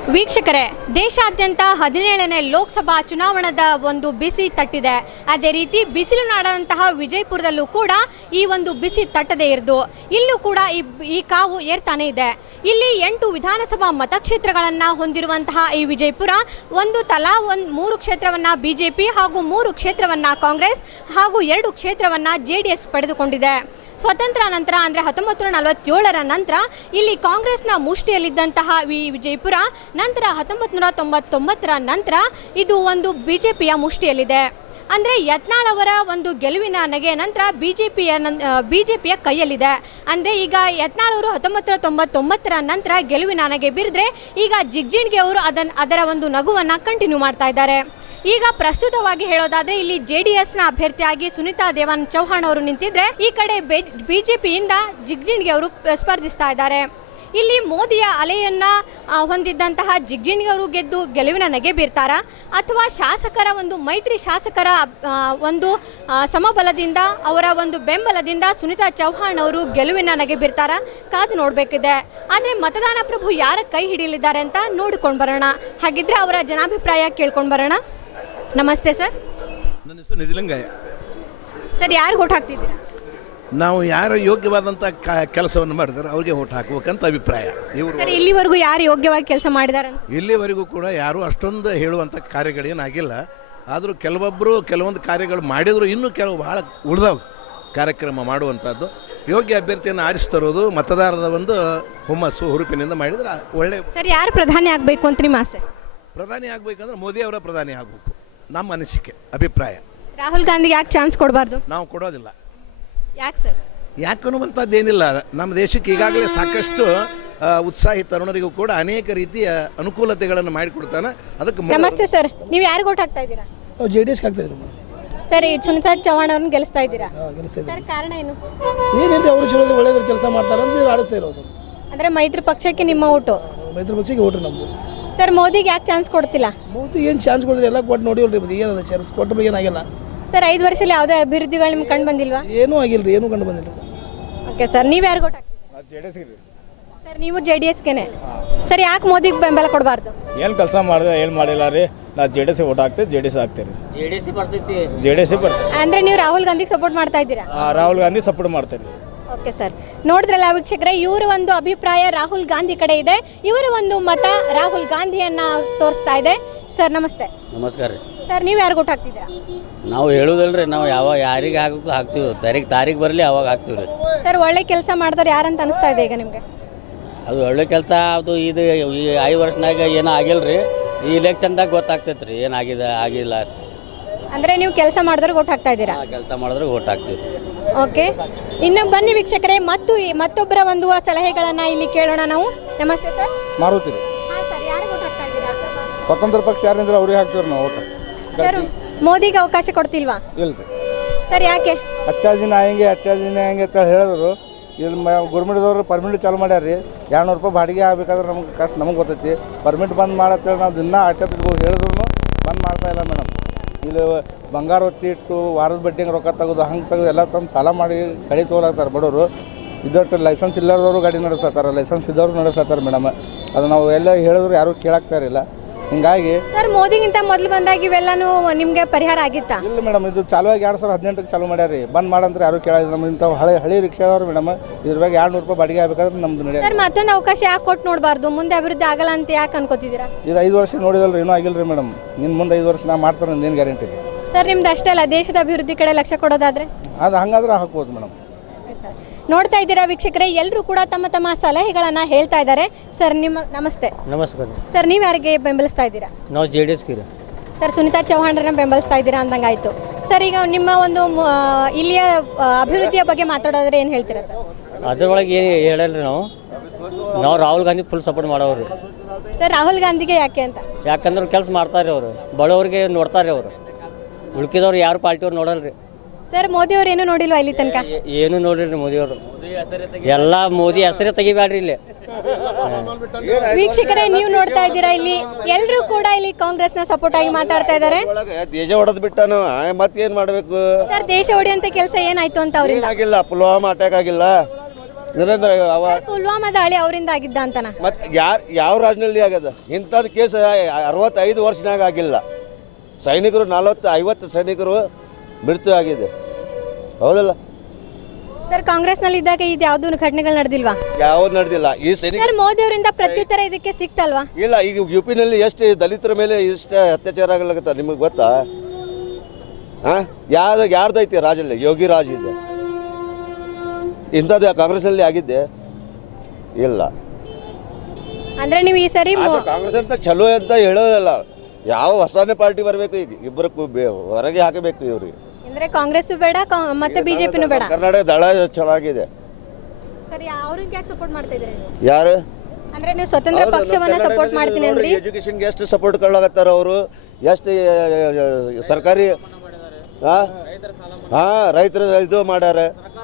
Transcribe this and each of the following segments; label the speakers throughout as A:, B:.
A: ವೀಕ್ಷಕರೇ, ದೇಶಾದ್ಯಂತ 17ನೇ ಲೋಕಸಭಾ ಚುನಾವಣೆದ ಒಂದು ಬಿಸಿ ತಟ್ಟಿದೆ. ಅದೇ ರೀತಿ ಬಿಸಿಲು ನಾಡಂತಹ ವಿಜಯಪುರದಲ್ಲೂ ಕೂಡ ಈ ಒಂದು ಬಿಸಿ ತಟ್ಟದೇ ಇರದು. ಇಲ್ಲೂ ಕೂಡ ಈ ಕಾವು ಏರ್ತಾನೆ ಇದೆ. ಇಲ್ಲಿ 8 ವಿಧಾನಸಭಾ ಮತಕ್ಷೇತ್ರಗಳನ್ನು ಹೊಂದಿರುವಂತಹ ಈ ವಿಜಯಪುರ ತಲಾ 3 ಕ್ಷೇತ್ರವನ್ನು ಬಿಜೆಪಿ ಹಾಗೂ 3 ಕ್ಷೇತ್ರವನ್ನು ಕಾಂಗ್ರೆಸ್ ಹಾಗೂ 2 ಕ್ಷೇತ್ರವನ್ನು JDS ಪಡೆದುಕೊಂಡಿದೆ. ಸ್ವತಂತ್ರ ನಂತರ ಅಂದರೆ 1947ರ ನಂತರ ಇಲ್ಲಿ ಕಾಂಗ್ರೆಸ್ನ ಮುಷ್ಟಿಯಲ್ಲಿದ್ದಂತಹ ಈ ವಿಜಯಪುರ ನಂತರ 1999ರ ನಂತರ ಇದು ಒಂದು ಬಿಜೆಪಿಯ ಮುಷ್ಟಿಯಲ್ಲಿದೆ. ಅಂದರೆ ಯತ್ನಾಳ್ ಅವರ ಒಂದು ಗೆಲುವಿನ ನಗೆ ನಂತರ ಬಿಜೆಪಿಯ ಕೈಯಲ್ಲಿದೆ. ಅಂದರೆ ಈಗ ಯತ್ನಾಳ್ ಅವರು 1999ರ ನಂತರ ಗೆಲುವಿನ ನಗೆ ಬೀರಿದ್ರೆ ಈಗ ಜಿಗ್ಜಿಣ್ಗಿ ಅವರು ಅದರ ಒಂದು ನಗುವನ್ನು ಕಂಟಿನ್ಯೂ ಮಾಡ್ತಾ ಇದ್ದಾರೆ. ಈಗ ಪ್ರಸ್ತುತವಾಗಿ ಹೇಳೋದಾದ್ರೆ ಇಲ್ಲಿ JDSನ ಅಭ್ಯರ್ಥಿಯಾಗಿ ಸುನೀತಾ ದೇವಾನಂದ ಚೌಹಾಣ್ ಅವರು ನಿಂತಿದ್ರೆ, ಈ ಕಡೆ ಬಿಜೆಪಿಯಿಂದ ಜಿಗ್ಜಿಣ್ಗಿ ಅವರು ಸ್ಪರ್ಧಿಸ್ತಾ ಇದ್ದಾರೆ. ಇಲ್ಲಿ ಮೋದಿಯ ಅಲೆಯನ್ನ ಹೊಂದಿದ್ದಂತಹ ಜಿಗ್ಜಿಣ್ಗಿ ಅವರು ಗೆದ್ದು ಗೆಲುವಿನ ನಗೆ ಬೀರ್ತಾರಾ ಅಥವಾ ಶಾಸಕರ ಒಂದು ಮೈತ್ರಿ ಶಾಸಕರ ಒಂದು ಸಮಬಲದಿಂದ ಅವರ ಒಂದು ಬೆಂಬಲದಿಂದ ಸುನೀತಾ ಚೌಹಾಣ್ ಅವರು ಗೆಲುವಿನ ನಗೆ ಬೀರ್ತಾರಾ ಕಾದು ನೋಡಬೇಕಿದೆ. ಆದರೆ ಮತದಾನ ಪ್ರಭು ಯಾರ ಕೈ ಹಿಡಿಯಲಿದ್ದಾರೆ ಅಂತ ನೋಡಿಕೊಂಡು ಬರೋಣ. ಹಾಗಿದ್ರೆ ಅವರ ಜನಾಭಿಪ್ರಾಯ ಕೇಳ್ಕೊಂಡು ಬರೋಣ. ನಮಸ್ತೆ ಸರ್.
B: ನನ್ನ ಹೆಸರು ನಿಜಲಿಂಗಯ್ಯ.
A: ಸರ್, ಯಾರು ಓಟ್ ಹಾಕ್ತಿದ್ದೀರಾ?
B: ನಾವು ಯಾರು ಯೋಗ್ಯವಾದಂಥ ಕೆಲಸವನ್ನು ಮಾಡಿದ್ರೆ ಅವ್ರಿಗೆ ಓಟ್ ಹಾಕಬೇಕಂತ ಅಭಿಪ್ರಾಯ. ಇವರು
A: ಸರ್, ಇಲ್ಲಿವರೆಗೂ ಯಾರು ಯೋಗ್ಯವಾಗಿ ಕೆಲಸ ಮಾಡಿದ್ದಾರೆ ಅನ್ಸುತ್ತೆ?
B: ಇಲ್ಲಿವರೆಗೂ ಕೂಡ ಯಾರೂ ಅಷ್ಟೊಂದು ಹೇಳುವಂಥ ಕಾರ್ಯಗಳೇನಾಗಿಲ್ಲ. ಆದರೂ ಕೆಲವೊಂದು ಕಾರ್ಯಗಳು ಮಾಡಿದ್ರು, ಇನ್ನೂ ಕೆಲವು ಭಾಳ ಉಳಿದವು ಕಾರ್ಯಕ್ರಮ ಮಾಡುವಂಥದ್ದು. ಯೋಗ್ಯ ಅಭ್ಯರ್ಥಿಯನ್ನು ಆರಿಸ್ತರೋದು ಮತದಾರರ ಒಂದು ಹುಮ್ಮಸ್ಸು ಹುರುಪಿನಿಂದ ಮಾಡಿದ್ರೆ ಒಳ್ಳೆ.
A: ಸರ್, ಯಾರು ಪ್ರಧಾನಿ ಆಗಬೇಕು ಅಂತ ನಿಮ್ಮ ಆಸೆ?
B: ಪ್ರಧಾನಿ ಆಗಬೇಕಂದ್ರೆ ಮೋದಿ ಅವರ ಪ್ರಧಾನಿ ಆಗಬೇಕು, ನಮ್ಮ ಅನಿಸಿಕೆ ಅಭಿಪ್ರಾಯ.
A: ರಾಹುಲ್ ಗಾಂಧಿಗೆ ಯಾಕೆ ಚಾನ್ಸ್ ಕೊಡಬಾರ್ದು?
B: ನಾವು ಕೊಡೋದಿಲ್ಲ.
A: ಯಾಕೆ ಸರ್?
B: ಯಾಕನ್ನುವಂಥದ್ದೇನಿಲ್ಲ. ನಮ್ಮ ದೇಶಕ್ಕೆ ಈಗಾಗಲೇ ಸಾಕಷ್ಟು ಉತ್ಸಾಹಿ ತರುಣರಿಗೂ ಕೂಡ ಅನೇಕ ರೀತಿಯ ಅನುಕೂಲತೆಗಳನ್ನು ಮಾಡಿಕೊಡ್ತಾನೆ. ಅದಕ್ಕೆ
A: ನಮಸ್ತೆ ಸರ್, ನೀವು ಯಾರಿಗೆ ಓಟ್ ಹಾಕ್ತಾ ಇದ್ದೀರಾ?
C: JDS ಆಗ್ತಾ ಇದ್ರು
A: ಸರ್. ಸುನೀತಾ ಚೌಹಾಣ್ ಅವ್ರನ್ನ ಗೆಲ್ಲಿಸ್ತಾ ಇದ್ದೀರಾ ಸರ್? ಕಾರಣ ಏನು?
C: ಏನೇನು ಅವರು ಚಲೋ ಒಳ್ಳೆಯದ್ರ ಕೆಲಸ ಮಾಡ್ತಾರೆ ಅಂತ ಆಡಿಸ್ತಾ ಇರೋದು.
A: ಅಂದರೆ ಮೈತ್ರಿ ಪಕ್ಷಕ್ಕೆ ನಿಮ್ಮ ಓಟು?
C: ಮೈತ್ರಿ ಪಕ್ಷಕ್ಕೆ ಓಟ್ರಿ ನಮ್ಮದು.
A: ಸರ್, ಮೋದಿಗೆ ಯಾಕೆ ಚಾನ್ಸ್ ಕೊಡ್ತಿಲ್ಲ?
C: ಮೋದಿ ಏನು ಚಾನ್ಸ್ ಕೊಡ್ತಾರೆ? ಎಲ್ಲ ಕೊಟ್ಟು ನೋಡಿವಲ್ರಿ. ಅದು ಏನದ ಚಾನ್ಸ್ ಕೊಟ್ಟರು ಏನಾಗಿಲ್ಲ
A: ಸರ್. 5 ವರ್ಷದಲ್ಲಿ ಯಾವುದೇ ಅಭಿವೃದ್ಧಿಗಳು ನಿಮ್ಗೆ ಕಂಡು ಬಂದಿಲ್ವಾ?
C: ಏನೂ ಆಗಿಲ್ಲ, ಏನೂ ಕಂಡು ಬಂದಿಲ್ಲ.
A: ಓಕೆ ಸರ್, ನೀವು ಯಾರು ಓಟ್ ಹಾಕ್ತೀರಾ? ಸರ್, ನೀವು JDSಗೆನೆ. ಸರ್, ಯಾಕೆ ಮೋದಿಗೆ ಬೆಂಬಲ ಕೊಡಬಾರ್ದು?
D: ಏನು ಕೆಲಸ ಮಾಡಿದೆ ಏನು ಮಾಡಿಲ್ಲ ರೀ. ನಾವು JDS ಓಟ್ ಹಾಕ್ತೀವಿ, JDS ಹಾಕ್ತೀವಿ. JDS ಬರ್ತೈತಿ.
A: ಅಂದರೆ ನೀವು ರಾಹುಲ್ ಗಾಂಧಿಗೆ ಸಪೋರ್ಟ್ ಮಾಡ್ತಾ ಇದ್ದೀರಾ?
D: ರಾಹುಲ್ ಗಾಂಧಿ ಸಪೋರ್ಟ್ ಮಾಡ್ತೀವಿ.
A: ಓಕೆ ಸರ್, ನೋಡಿದ್ರಲ್ಲ ವೀಕ್ಷಕರೇ, ಇವರ ಒಂದು ಅಭಿಪ್ರಾಯ ರಾಹುಲ್ ಗಾಂಧಿ ಕಡೆ ಇದೆ, ಇವರ ಒಂದು ಮತ ರಾಹುಲ್ ಗಾಂಧಿಯನ್ನ ತೋರಿಸ್ತಾ ಇದೆ. ಸರ್ ನಮಸ್ತೆ.
E: ನಮಸ್ಕಾರ ರೀ.
A: ಸರ್, ನೀವು ಯಾರು ಓಟ್ ಹಾಕ್ತಿದ್ದೀರಾ?
E: ನಾವು ಹೇಳೋದಲ್ರಿ, ನಾವು ಯಾರಿಗೆ ಹಾಕ್ತೀವಿ. ತಾರೀಕು ಬರಲಿ ಅವಾಗ ಹಾಕ್ತೀವಿ ರೀ.
A: ಸರ್, ಒಳ್ಳೆ ಕೆಲಸ ಮಾಡ್ತಾರೆ ಯಾರಂತ ಅನಿಸ್ತಾ ಇದೆ ಈಗ ನಿಮಗೆ?
E: ಅದು ಒಳ್ಳೆ ಕೆಲಸ. ಅದು ಇದು ಈ 5 ವರ್ಷನಾಗ ಏನೂ ಆಗಿಲ್ಲ ರೀ. ಈ ಇಲೆಕ್ಷನ್ದಾಗ ಗೊತ್ತಾಗ್ತೈತೆ ರೀ ಏನಾಗಿದೆ ಆಗಿಲ್ಲ.
A: ಅಂದರೆ ನೀವು ಕೆಲಸ ಮಾಡಿದ್ರೆ ಓಟ್ ಹಾಕ್ತಾ ಇದ್ದೀರಾ?
E: ಕೆಲಸ ಮಾಡಿದ್ರೆ ಓಟ್ ಹಾಕ್ತೀವಿ.
A: ಓಕೆ, ಇನ್ನು ಬನ್ನಿ ವೀಕ್ಷಕರೇ, ಮತ್ತೊಬ್ಬರ ಒಂದು ಸಲಹೆಗಳನ್ನು ಇಲ್ಲಿ ಕೇಳೋಣ ನಾವು. ನಮಸ್ತೆ ಸರ್.
F: ಮಾರುತ್ತೀರಿ.
A: ಹಾಂ ಸರ್, ಯಾರಿಗೆ ಓಟ್ ಹಾಕ್ತಾ ಇದ್ದೀರಾ?
F: ಸ್ವತಂತ್ರ ಪಕ್ಷ ಯಾರಂದ್ರೆ ಅವ್ರಿಗೆ ಹಾಕ್ತೀವಿ ನಾವು ಓಟ್.
A: ಸರ್, ಮೋದಿಗೆ ಅವಕಾಶ ಕೊಡ್ತಿಲ್ವಾ?
F: ಇಲ್ಲ ರೀ.
A: ಸರ್, ಯಾಕೆ?
F: ಹಚ್ಚ ದಿನ ಅಂತ ಹೇಳಿದ್ರು. ಇಲ್ಲಿ ಗೌರ್ಮೆಂಟ್ದವ್ರು ಪರ್ಮಿಟ್ ಚಾಲು ಮಾಡ್ಯಾರ ರೀ. 200 ರೂಪಾಯಿ ಬಾಡಿಗೆ ಆಗಬೇಕಾದ್ರೆ ನಮ್ಗೆ ಕಷ್ಟ ನಮಗೆ ಗೊತ್ತೈತಿ. ಪರ್ಮಿಟ್ ಬಂದ್ ಮಾಡತ್ತೇಳಿ ನಾವು ದಿನ ಆಟೋ ಹೇಳಿದ್ರು ಬಂದ್ ಮಾಡ್ತಾ ಇಲ್ಲ ಮೇಡಮ್. ಇಲ್ಲಿ ಬಂಗಾರ ಒತ್ತಿ ಇಟ್ಟು ವಾರದ ಬಡ್ಡಿಂಗೆ ರೊಕ್ಕ ತೆಗೆದು ಹಂಗೆ ತೆಗೆದು ಎಲ್ಲ ತಂದು ಸಾಲ ಮಾಡಿ ಗಾಡಿ ತೊಗೊಳತ್ತಾರೆ ಬಡವರು. ಇದೊಟ್ಟು ಲೈಸೆನ್ಸ್ ಇಲ್ಲದವರು ಗಾಡಿ ನಡೆಸ್ತಾರೆ, ಲೈಸೆನ್ಸ್ ಇದ್ದವರು ನಡೆಸ್ತಾರೆ ಮೇಡಮ್. ಅದು ನಾವು ಎಲ್ಲ ಹೇಳಿದ್ರು ಯಾರೂ ಕೇಳಾಕ್ತಾ ಇರಲಿಲ್ಲ. ಹಿಂಗಾಗಿ
A: ಸರ್, ಮೋದಿಗಿಂತ ಮೊದಲು ಬಂದಾಗ ಇವೆಲ್ಲನೂ ನಿಮಗೆ ಪರಿಹಾರ ಆಗಿತ್ತಾ?
F: ಇಲ್ಲ ಮೇಡಮ್, ಇದು ಚಾಲುವಾಗಿ 2018ಕ್ಕೆ ಚಾಲು ಮಾಡ್ಯಾರ ರೀ. ಬಂದ್ ಮಾಡಂದ್ರೆ ಯಾರು ಕೇಳಿಲ್ಲ. ನಮ್ಮ ಇಂಥ ಹಳಿ ರಿಕ್ಷಾದವ್ರು ಮೇಡಮ್, ಇದ್ರ ಬಗ್ಗೆ 200 ರೂಪಾಯಿ ಬಾಡಿಗೆ ಆಗಬೇಕಾದ್ರೆ ನಮ್ದು ನಡೆಯ.
A: ಸರ್, ಮತ್ತೊಂದು ಅವಕಾಶ ಯಾಕೆ ಕೊಟ್ಟು ನೋಡಬಾರ್ದು? ಮುಂದೆ ಅಭಿವೃದ್ಧಿ ಆಗಲ್ಲ ಅಂತ ಯಾಕೆ ಅನ್ಕೋತಿದ್ದೀರಾ?
F: ಇದು 5 ವರ್ಷ ನೋಡಿದಲ್ರಿ, ಏನೂ ಆಗಿಲ್ಲ ರೀ ಮೇಡಮ್. ಇನ್ನು ಮುಂದೆ 5 ವರ್ಷ ನಾ ಮಾಡ್ತಾರೆ ಏನು ಗ್ಯಾರಂಟಿ ರೀ?
A: ಸರ್, ನಿಮ್ದು ಅಷ್ಟೇ ಅಲ್ಲ, ದೇಶದ ಅಭಿವೃದ್ಧಿ ಕಡೆ ಲಕ್ಷ್ಯ ಕೊಡೋದಾದ್ರೆ
F: ಅದು ಹಂಗಾದ್ರೆ ಹಾಕ್ಬೋದು ಮೇಡಮ್.
A: ನೋಡ್ತಾ ಇದ್ದೀರಾ ವೀಕ್ಷಕರೇ, ಎಲ್ಲರೂ ಕೂಡ ತಮ್ಮ ತಮ್ಮ ಸಲಹೆಗಳನ್ನು ಹೇಳ್ತಾ ಇದ್ದಾರೆ. ಸರ್, ನಮಸ್ತೆ.
E: ನಮಸ್ಕಾರ.
A: ಸರ್, ನೀವು ಯಾರಿಗೆ ಬೆಂಬಲಿಸ್ತಾ ಇದ್ದೀರಾ?
E: ನಾವು JDSಗೆ ರೀ.
A: ಸರ್, ಸುನೀತಾ ಚೌಹಾಣ್ರನ್ನ ಬೆಂಬಲಿಸ್ತಾ ಇದ್ದೀರಾ ಅಂದಂಗಾಯ್ತು. ಸರ್, ಈಗ ನಿಮ್ಮ ಒಂದು ಇಲ್ಲಿಯ ಅಭಿವೃದ್ಧಿಯ ಬಗ್ಗೆ ಮಾತಾಡೋದ್ರೆ ಏನು ಹೇಳ್ತೀರಾ ಸರ್?
E: ಅದ್ರೊಳಗೆ ಏನು ಹೇಳಲ್ರಿ. ನಾವು ರಾಹುಲ್ ಗಾಂಧಿ ಫುಲ್ ಸಪೋರ್ಟ್ ಮಾಡೋರು.
A: ಸರ್, ರಾಹುಲ್ ಗಾಂಧಿಗೆ ಯಾಕೆ ಅಂತ?
E: ಯಾಕಂದ್ರೆ ಕೆಲಸ ಮಾಡ್ತಾರೆ ಅವರು, ಬಡವ್ರಿಗೆ ನೋಡ್ತಾರೆ ಅವರು. ಉಳ್ಕಿದವ್ರು ಯಾರು ಪಾರ್ಟಿಯವ್ರು ನೋಡಲ್ರಿ.
A: ಸರ್, ಮೋದಿ ಅವ್ರು ಏನು ನೋಡಿಲ್ವಾ ಇಲ್ಲಿ ತನಕ?
E: ಏನು ನೋಡಿರಿ ಮೋದಿಯವರು. ಎಲ್ಲ ಮೋದಿ ಹೆಸರೇ ತೆಗಿಬ್ಯಾಡ್ರಿ ಇಲ್ಲಿ.
A: ವೀಕ್ಷಕರೇ, ನೀವು ನೋಡ್ತಾ ಇದ್ದೀರಾ, ಇಲ್ಲಿ ಎಲ್ಲರೂ ಕೂಡ ಇಲ್ಲಿ ಕಾಂಗ್ರೆಸ್ನ ಸಪೋರ್ಟ್ ಆಗಿ ಮಾತಾಡ್ತಾ ಇದ್ದಾರೆ.
G: ದೇಶ ಹೊಡೆದ್ ಬಿಟ್ಟಾನು ಮತ್ತೇನ್ ಮಾಡ್ಬೇಕು
A: ಸರ್, ದೇಶ ಹೊಡೆಯುವಂತ ಕೆಲಸ ಏನಾಯ್ತು ಅಂತ ಅವ್ರಿಗೆ
G: ಆಗಿಲ್ಲ. ಪುಲ್ವಾಮಾ ಅಟ್ಯಾಕ್ ಆಗಿಲ್ಲ, ನರೇಂದ್ರ ಅವ
A: ಪುಲ್ವಾಮಾ ದಾಳಿ ಅವರಿಂದ ಆಗಿದ್ದ ಅಂತನ.
G: ಮತ್ತು ಯಾವ ರಾಜ್ಯದಲ್ಲಿ ಆಗ್ಯದ ಇಂಥದ್ದು ಕೇಸ್ 65 ವರ್ಷನಾಗ ಆಗಿಲ್ಲ. ಸೈನಿಕರು 40-50 ಸೈನಿಕರು ಮೃತ್ಯು ಆಗಿದೆ, ಹೌದಲ್ಲ
A: ಸರ್ ಕಾಂಗ್ರೆಸ್ನಲ್ಲಿ ಇದ್ದಾಗ ಇದು ಯಾವ್ದು ಘಟನೆಗಳು ನಡೆದಿಲ್ವಾ?
G: ಯಾವ್ದು ನಡೆದಿಲ್ಲ. ಈ ಸೈನಿಕ
A: ಸರ್ ಮೋದಿ ಅವರಿಂದ ಪ್ರತ್ಯುತ್ತರ ಇದಕ್ಕೆ ಸಿಕ್ತಲ್ವಾ?
G: ಇಲ್ಲ, ಈಗ UP-ನಲ್ಲಿ ಎಷ್ಟು ದಲಿತರ ಮೇಲೆ ಇಷ್ಟು ಅತ್ಯಾಚಾರ ಆಗಲಾಗತ್ತ ನಿಮಗೆ ಗೊತ್ತಾ? ಹಾಂ, ಯಾರ್ದೈತಿ ರಾಜಲ್ಲಿ? ಯೋಗಿ ರಾಜ್ ಇದೆ. ಇಂಥದ್ದು ಕಾಂಗ್ರೆಸ್ನಲ್ಲಿ ಆಗಿದ್ದೆ ಇಲ್ಲ.
A: ಅಂದ್ರೆ ನೀವು ಈ ಸರಿ
G: ಕಾಂಗ್ರೆಸ್ ಅಂತ ಚಲೋ ಅಂತ ಹೇಳೋದಲ್ಲ, ಯಾವ ಹೊಸನೇ ಪಾರ್ಟಿ ಬರಬೇಕು. ಈಗ ಇಬ್ಬರು ಹೊರಗೆ ಹಾಕಬೇಕು ಇವ್ರಿಗೆ.
A: ಅಂದ್ರೆ ಕಾಂಗ್ರೆಸ್ ಬೇಡ ಮತ್ತೆ ಬಿಜೆಪಿನೂ ಬೇಡ.
G: ಕರ್ನಾಟಕ ದಳ ಚಲೋ ಆಗಿದೆ.
A: ಸರಿ, ಅವ್ರಿಗೆ ಯಾಕೆ ಸಪೋರ್ಟ್ ಮಾಡ್ತಾ ಇದ್ದೀರಿ?
G: ಯಾರು
A: ಅಂದ್ರೆ ನೀವು ಸ್ವತಂತ್ರ ಪಕ್ಷವನ್ನ ಸಪೋರ್ಟ್ ಮಾಡ್ತೀನಿ ಅಂದ್ರಿ.
G: ಎಜುಕೇಶನ್ಗೆ ಎಷ್ಟು ಸಪೋರ್ಟ್ ಕೊಡ್ಲಾಗತ್ತಾರ ಅವರು, ಎಷ್ಟು ಸರ್ಕಾರಿ ರೈತರ ಇದು ಮಾಡ್ಯಾರ.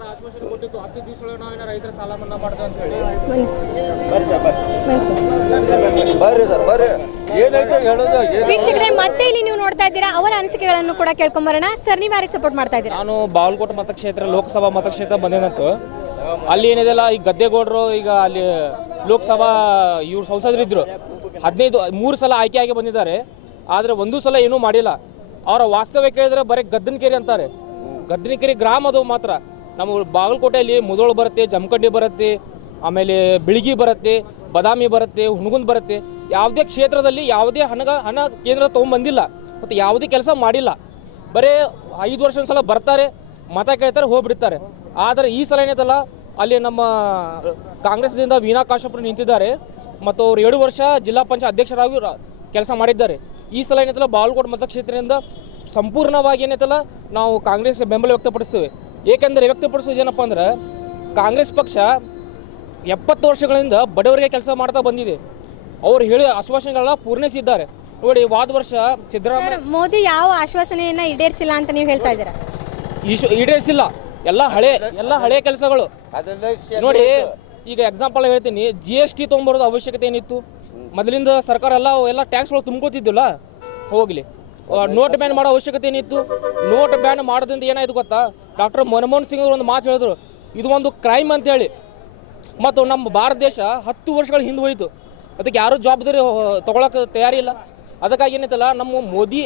G: ಬರ್ರಿ ಸರ್, ಬರ್ರಿ, ಏನೈತೆ ಹೇಳೋದು.
A: ವೀಕ್ಷಕರೇ, ಮತ್ತೆ ಇಲ್ಲಿ ನೀವು ನೋಡ್ತಾ ಇದ್ದೀರಾ ಅವರ ಅನಿಸಿಕೆಗಳನ್ನು ಕೂಡ ಕೇಳ್ಕೊಂಬರೋಣ. ಸರ್, ನೀವು ಯಾರಿಗೆ ಸಪೋರ್ಟ್ ಮಾಡ್ತಾ ಇದ್ದೀರಾ?
D: ನಾನು ಬಾಗಲಕೋಟೆ ಮತಕ್ಷೇತ್ರ ಲೋಕಸಭಾ ಮತಕ್ಷೇತ್ರ ಬಂದೇನಂತು. ಅಲ್ಲಿ ಏನಿದೆಲ್ಲ ಈಗ ಗದ್ದೆಗೌಡರು ಈಗ ಅಲ್ಲಿ ಲೋಕಸಭಾ ಇವ್ರು ಸಂಸದರಿದ್ದರು 3 ಸಲ ಆಯ್ಕೆಯಾಗಿ ಬಂದಿದ್ದಾರೆ. ಆದರೆ ಒಂದೂ ಸಲ ಏನೂ ಮಾಡಿಲ್ಲ. ಅವರ ವಾಸ್ತವ್ಯ ಕೇಳಿದ್ರೆ ಬರೀ ಗದ್ದನಕೆರೆ ಅಂತಾರೆ. ಗದ್ದನಕೆರೆ ಗ್ರಾಮ ಅದು ಮಾತ್ರ. ನಮ್ಮ ಬಾಗಲಕೋಟೆಯಲ್ಲಿ ಮುದೋಳು ಬರುತ್ತೆ, ಜಮಖಂಡಿ ಬರುತ್ತೆ, ಆಮೇಲೆ ಬಿಳಿಗಿ ಬರುತ್ತೆ, ಬದಾಮಿ ಬರುತ್ತೆ, ಹುಣಗುಂದ್ ಬರುತ್ತೆ. ಯಾವುದೇ ಕ್ಷೇತ್ರದಲ್ಲಿ ಯಾವುದೇ ಹಣ ಕೇಂದ್ರ ತೊಗೊಂಬಂದಿಲ್ಲ ಮತ್ತು ಯಾವುದೇ ಕೆಲಸ ಮಾಡಿಲ್ಲ. ಬರೀ 5 ವರ್ಷ ಒಂದು ಸಲ ಬರ್ತಾರೆ, ಮತ ಕೇಳ್ತಾರೆ, ಹೋಗ್ಬಿಡ್ತಾರೆ. ಆದರೆ ಈ ಸಲ ಏನೈತಲ್ಲ, ಅಲ್ಲಿ ನಮ್ಮ ಕಾಂಗ್ರೆಸ್ದಿಂದ ವೀಣಾ ಕಾಶ್ಯಪ್ರು ನಿಂತಿದ್ದಾರೆ ಮತ್ತು ಅವರು 7 ವರ್ಷ ಜಿಲ್ಲಾ ಪಂಚಾಯತ್ ಅಧ್ಯಕ್ಷರಾಗಿ ಕೆಲಸ ಮಾಡಿದ್ದಾರೆ. ಈ ಸಲ ಏನೈತಲ್ಲ ಬಾಗಲಕೋಟೆ ಮತಕ್ಷೇತ್ರದಿಂದ ಸಂಪೂರ್ಣವಾಗಿ ಏನೈತಲ್ಲ ನಾವು ಕಾಂಗ್ರೆಸ್ ಬೆಂಬಲ ವ್ಯಕ್ತಪಡಿಸ್ತೇವೆ. ಏಕೆಂದರೆ ವ್ಯಕ್ತಪಡಿಸೋದು ಏನಪ್ಪ ಅಂದ್ರೆ, ಕಾಂಗ್ರೆಸ್ ಪಕ್ಷ 70 ವರ್ಷಗಳಿಂದ ಬಡವರಿಗೆ ಕೆಲಸ ಮಾಡ್ತಾ ಬಂದಿದೆ. ಅವ್ರು ಹೇಳಿ ಆಶ್ವಾಸನೆಗಳನ್ನ ಪೂರ್ಣೈಸಿದ್ದಾರೆ. ನೋಡಿ, ಹೋದ ವರ್ಷ ಸಿದ್ದರಾಮಯ್ಯ
A: ಮೋದಿ ಯಾವ ಆಶ್ವಾಸನೆಯನ್ನ ಈಡೇರಿಸಿಲ್ಲ ಅಂತ ನೀವು ಹೇಳ್ತಾ ಇದ್ದೀರಾ?
D: ಈಡೇರಿಸಿಲ್ಲ. ಎಲ್ಲ ಹಳೆ ಕೆಲಸಗಳು ನೋಡಿ. ಈಗ ಎಕ್ಸಾಂಪಲ್ ಹೇಳ್ತೀನಿ, GST ತೊಗೊಂಬರೋದು ಅವಶ್ಯಕತೆ ಏನಿತ್ತು? ಮೊದಲಿಂದ ಸರ್ಕಾರ ಎಲ್ಲ ಟ್ಯಾಕ್ಸ್ಗಳು ತುಂಬ್ಕೋತಿದ್ದಿಲ್ಲ. ಹೋಗಲಿ, ನೋಟ್ ಬ್ಯಾನ್ ಮಾಡೋ ಅವಶ್ಯಕತೆ ಏನಿತ್ತು? ನೋಟ್ ಬ್ಯಾನ್ ಮಾಡೋದ್ರಿಂದ ಏನಾಯ್ತು ಗೊತ್ತಾ? ಡಾಕ್ಟರ್ ಮನಮೋಹನ್ ಸಿಂಗ್ ಅವರು ಒಂದು ಮಾತು ಹೇಳಿದ್ರು, ಇದು ಒಂದು ಕ್ರೈಮ್ ಅಂತೇಳಿ. ಮತ್ತು ನಮ್ಮ ಭಾರತ ದೇಶ 10 ವರ್ಷಗಳ ಹಿಂದೆ ಹೋಯಿತು. ಅದಕ್ಕೆ ಯಾರೂ ಜವಾಬ್ದಾರಿ ತಗೊಳಕ್ಕೆ ತಯಾರಿಲ್ಲ. ಅದಕ್ಕಾಗಿ ಏನೈತಲ್ಲ, ನಮ್ಮ ಮೋದಿ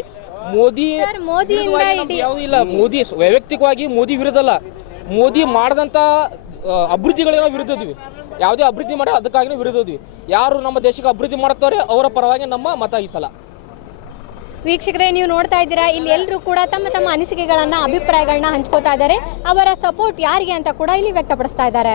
D: ಯಾವುದೂ ಇಲ್ಲ. ಮೋದಿ ವೈಯಕ್ತಿಕವಾಗಿ ಮೋದಿ ವಿರುದ್ಧ ಅಲ್ಲ, ಮೋದಿ ಮಾಡಿದಂಥ ಅಭಿವೃದ್ಧಿಗಳೇನೋ ವಿರುದ್ಧ ಇದ್ವಿ. ಯಾವುದೇ ಅಭಿವೃದ್ಧಿ ಮಾಡೋ ಅದಕ್ಕಾಗಿ ವಿರುದ್ಧ ಇದ್ವಿ. ಯಾರು ನಮ್ಮ ದೇಶಕ್ಕೆ ಅಭಿವೃದ್ಧಿ ಮಾಡ್ತಾರೆ ಅವರ ಪರವಾಗಿ ನಮ್ಮ ಮತ ಈ ಸಲ.
A: ವೀಕ್ಷಕರೇ, ನೀವು ನೋಡ್ತಾ ಇದ್ದೀರಾ, ಇಲ್ಲಿ ಎಲ್ಲರೂ ಕೂಡ ತಮ್ಮ ತಮ್ಮ ಅನಿಸಿಕೆಗಳನ್ನ, ಅಭಿಪ್ರಾಯಗಳನ್ನ ಹಂಚ್ಕೋತಾ ಇದ್ದಾರೆ. ಅವರ ಸಪೋರ್ಟ್ ಯಾರಿಗೆ ಅಂತ ಕೂಡ ಇಲ್ಲಿ ವ್ಯಕ್ತಪಡಿಸ್ತಾ ಇದ್ದಾರೆ.